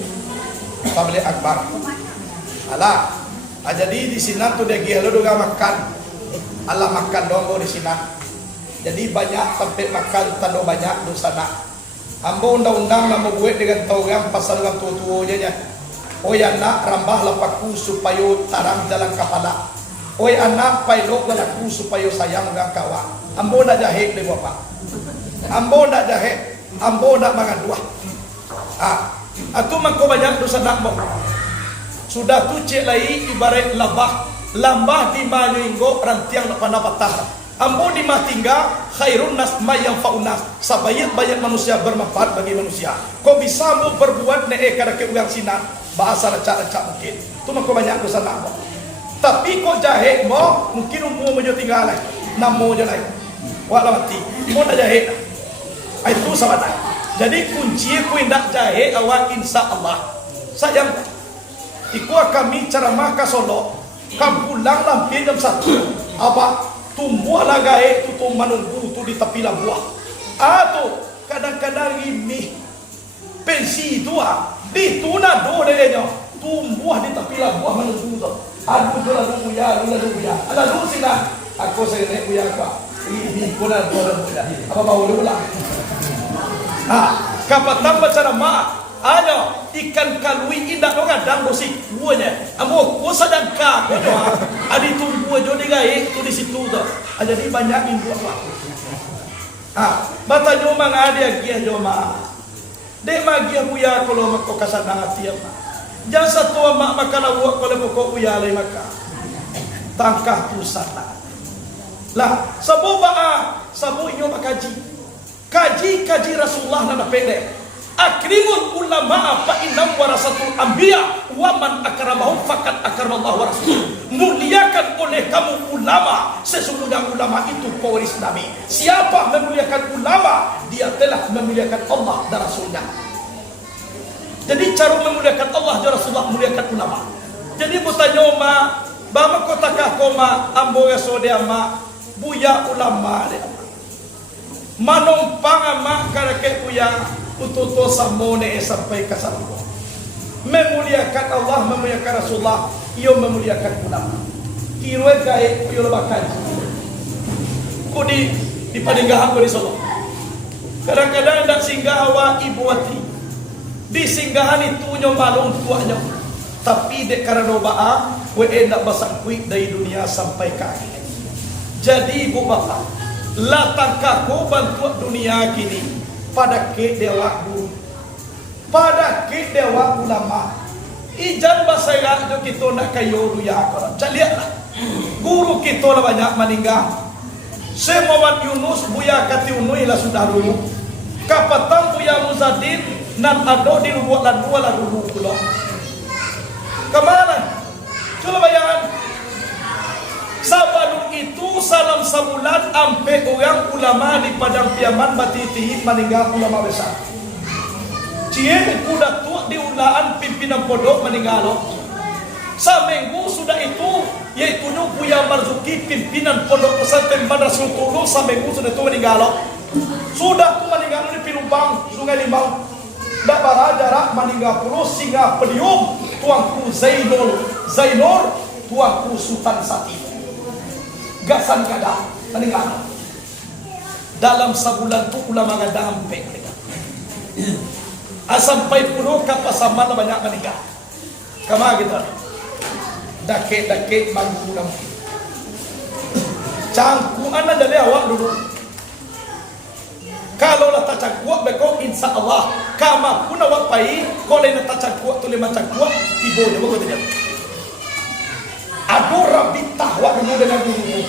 Pablik Akbar. Alah, jadi di sini tu dia gila juga makan. Allah makan dong di sini. Jadi banyak tempat makan tando banyak dosa nak. Ambo undang-undang nama buat dengan taugang pasal dengan tua-tuanya. Oh ya nak rambah lapaku supaya tarang jalan kepala. Oi anak pailok lelaku supaya sayang dengan kawan. Ambo nak jahit deh bapak. Ambo nak jahit. Ambo nak makan dua. Aku mangko banyak dosa nak mo. Sudah tu cek lagi ibarat lambah di manyinggo rantiang nak panapatah. Ambo di matingga khairun nas mayang faunas. Sabayat manusia bermanfaat bagi manusia. Kau bisa mu berbuat kada ke uang sinan bahasa recak mungkin. Tu mangko banyak dosa nak mo. Tapi kok jahit mo mungkin umur menjadi tinggal lagi. Namo je lagi. Wala mati. Mo nak jahit. Itu sama tak. Jadi kunci ku indak jahit awak insya-Allah. Sayang. Iku kami ceramah ke Solo. Kam pulang lampi jam 1. Apa tumbuh lah gae tu menunggu tu di tepi labuah. Tu kadang-kadang ini pensi tu dituna do dehnya. Tumbuh di tepi labuah menunggu tu. Aku tu lalu buya. Lalu sina aku saya naik buya ka. Ini kuna do buya. Apa mau dulu lah. Kapatan baca nama ada ikan kalui indah dong kadang musik buahnya. Amo kuasa dan ka. Adi tumbuh jo digae tu di situ tu. Jadi banyak minggu apa. Bata jo mang ada gia jo ma. De magia buya kalau makko kasana hati apa. Jangan satu mak makan awak kalau pokok buya lai maka. Tangkah pusat lah. Sabu inyo makaji. Kaji Rasulullah nana pendek. Akrimul ulama fa innam warasatul anbiya wa man akramahu faqad akramallahu wa rasuluh. Muliakan oleh kamu ulama, sesungguhnya ulama itu pewaris Nabi. Siapa memuliakan ulama, dia telah memuliakan Allah dan Rasulnya. Jadi cara memuliakan Allah dan Rasulullah memuliakan ulama. Jadi bertanya ma, bama kotakah koma ambo yasodea ma buya ulama dia. Manompang ama karake buya ututo samone sampai ke sana. Memuliakan Allah, memuliakan Rasulullah, ia memuliakan ulama. Kirwe gae yo lebakan. Ku di Padinggahan di Solo. Kadang-kadang ndak singgah awak ibu wati. Di singgahan itu nyo malung tuanya. Tapi dek karena doa, we endak basakui dari dunia sampai ke akhir. Jadi ibu bapak, latangkaku bantu dunia kini pada ke dewa guru, pada ke dewa ulama, Ijan basaya jo kita nak kayo ya koran. Lihatlah. Guru kita lah banyak meninggal. Semuawan Yunus buya kati unui lah sudah dulu. Kapatang buya Muzadin nan ado di lubuat lan dua lah dulu pulau. Kemana? Coba bayangan. Sabalung itu salam sabulan ampe orang ulama di Padang Piaman Batiti meninggal ulama besar. Cien kuda tua di ulaan pimpinan pondok meninggal. Seminggu sudah itu yaitu Buya Marzuki pimpinan pondok pesantren Madrasah Tulung seminggu sudah itu meninggal. Sudah tu meninggal di Pilubang Sungai Limbang. Dak bara jarak meninggal puluh singa pedium tuanku Zainur tuanku Sultan Sati. Gasan kada meninggal. Dalam sebulan tu ulama kada ampe meninggal. Sampai puluh kapasaman banyak meninggal. Kama gitu. Dake mangkulam. Cangkuan ada lewat dulu. Kalau lah tak cangkuak beko insya Allah kama pun awak pai kalau nak tak cangkuak tu lima cangkuak tibo je begitu dia. Ado rabitah wak dulu dengan guru.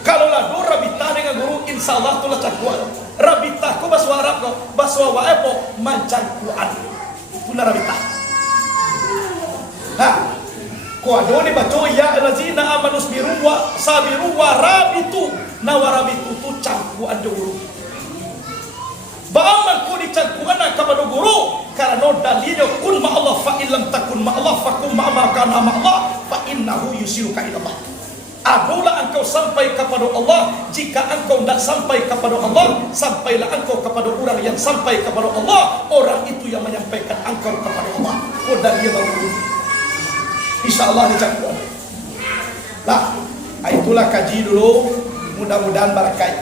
Kalau lah do rabitah dengan guru insya Allah tu lah cangkuak. Rabitah ko bahasa Arab ko bahasa waepo mancangkuan. Tu lah rabitah. Nah, ko ado ni baca ya razina amanus biru wa sabiru wa rabitu. Na warabitu tu cangkuan guru. Baaman ko di cangkuan kepada guru karena dalilnya kun ma Allah fa illam takun ma Allah fakum ma kana ma Allah fa innahu yusiruka ila Allah. Adolah engkau sampai kepada Allah. Jika engkau tidak sampai kepada Allah, sampailah engkau kepada orang yang sampai kepada Allah. Orang itu yang menyampaikan engkau kepada Allah. Oh dalil baru. InsyaAllah dicangkuan. Lah, itulah kaji dulu. Mudah-mudahan barakai.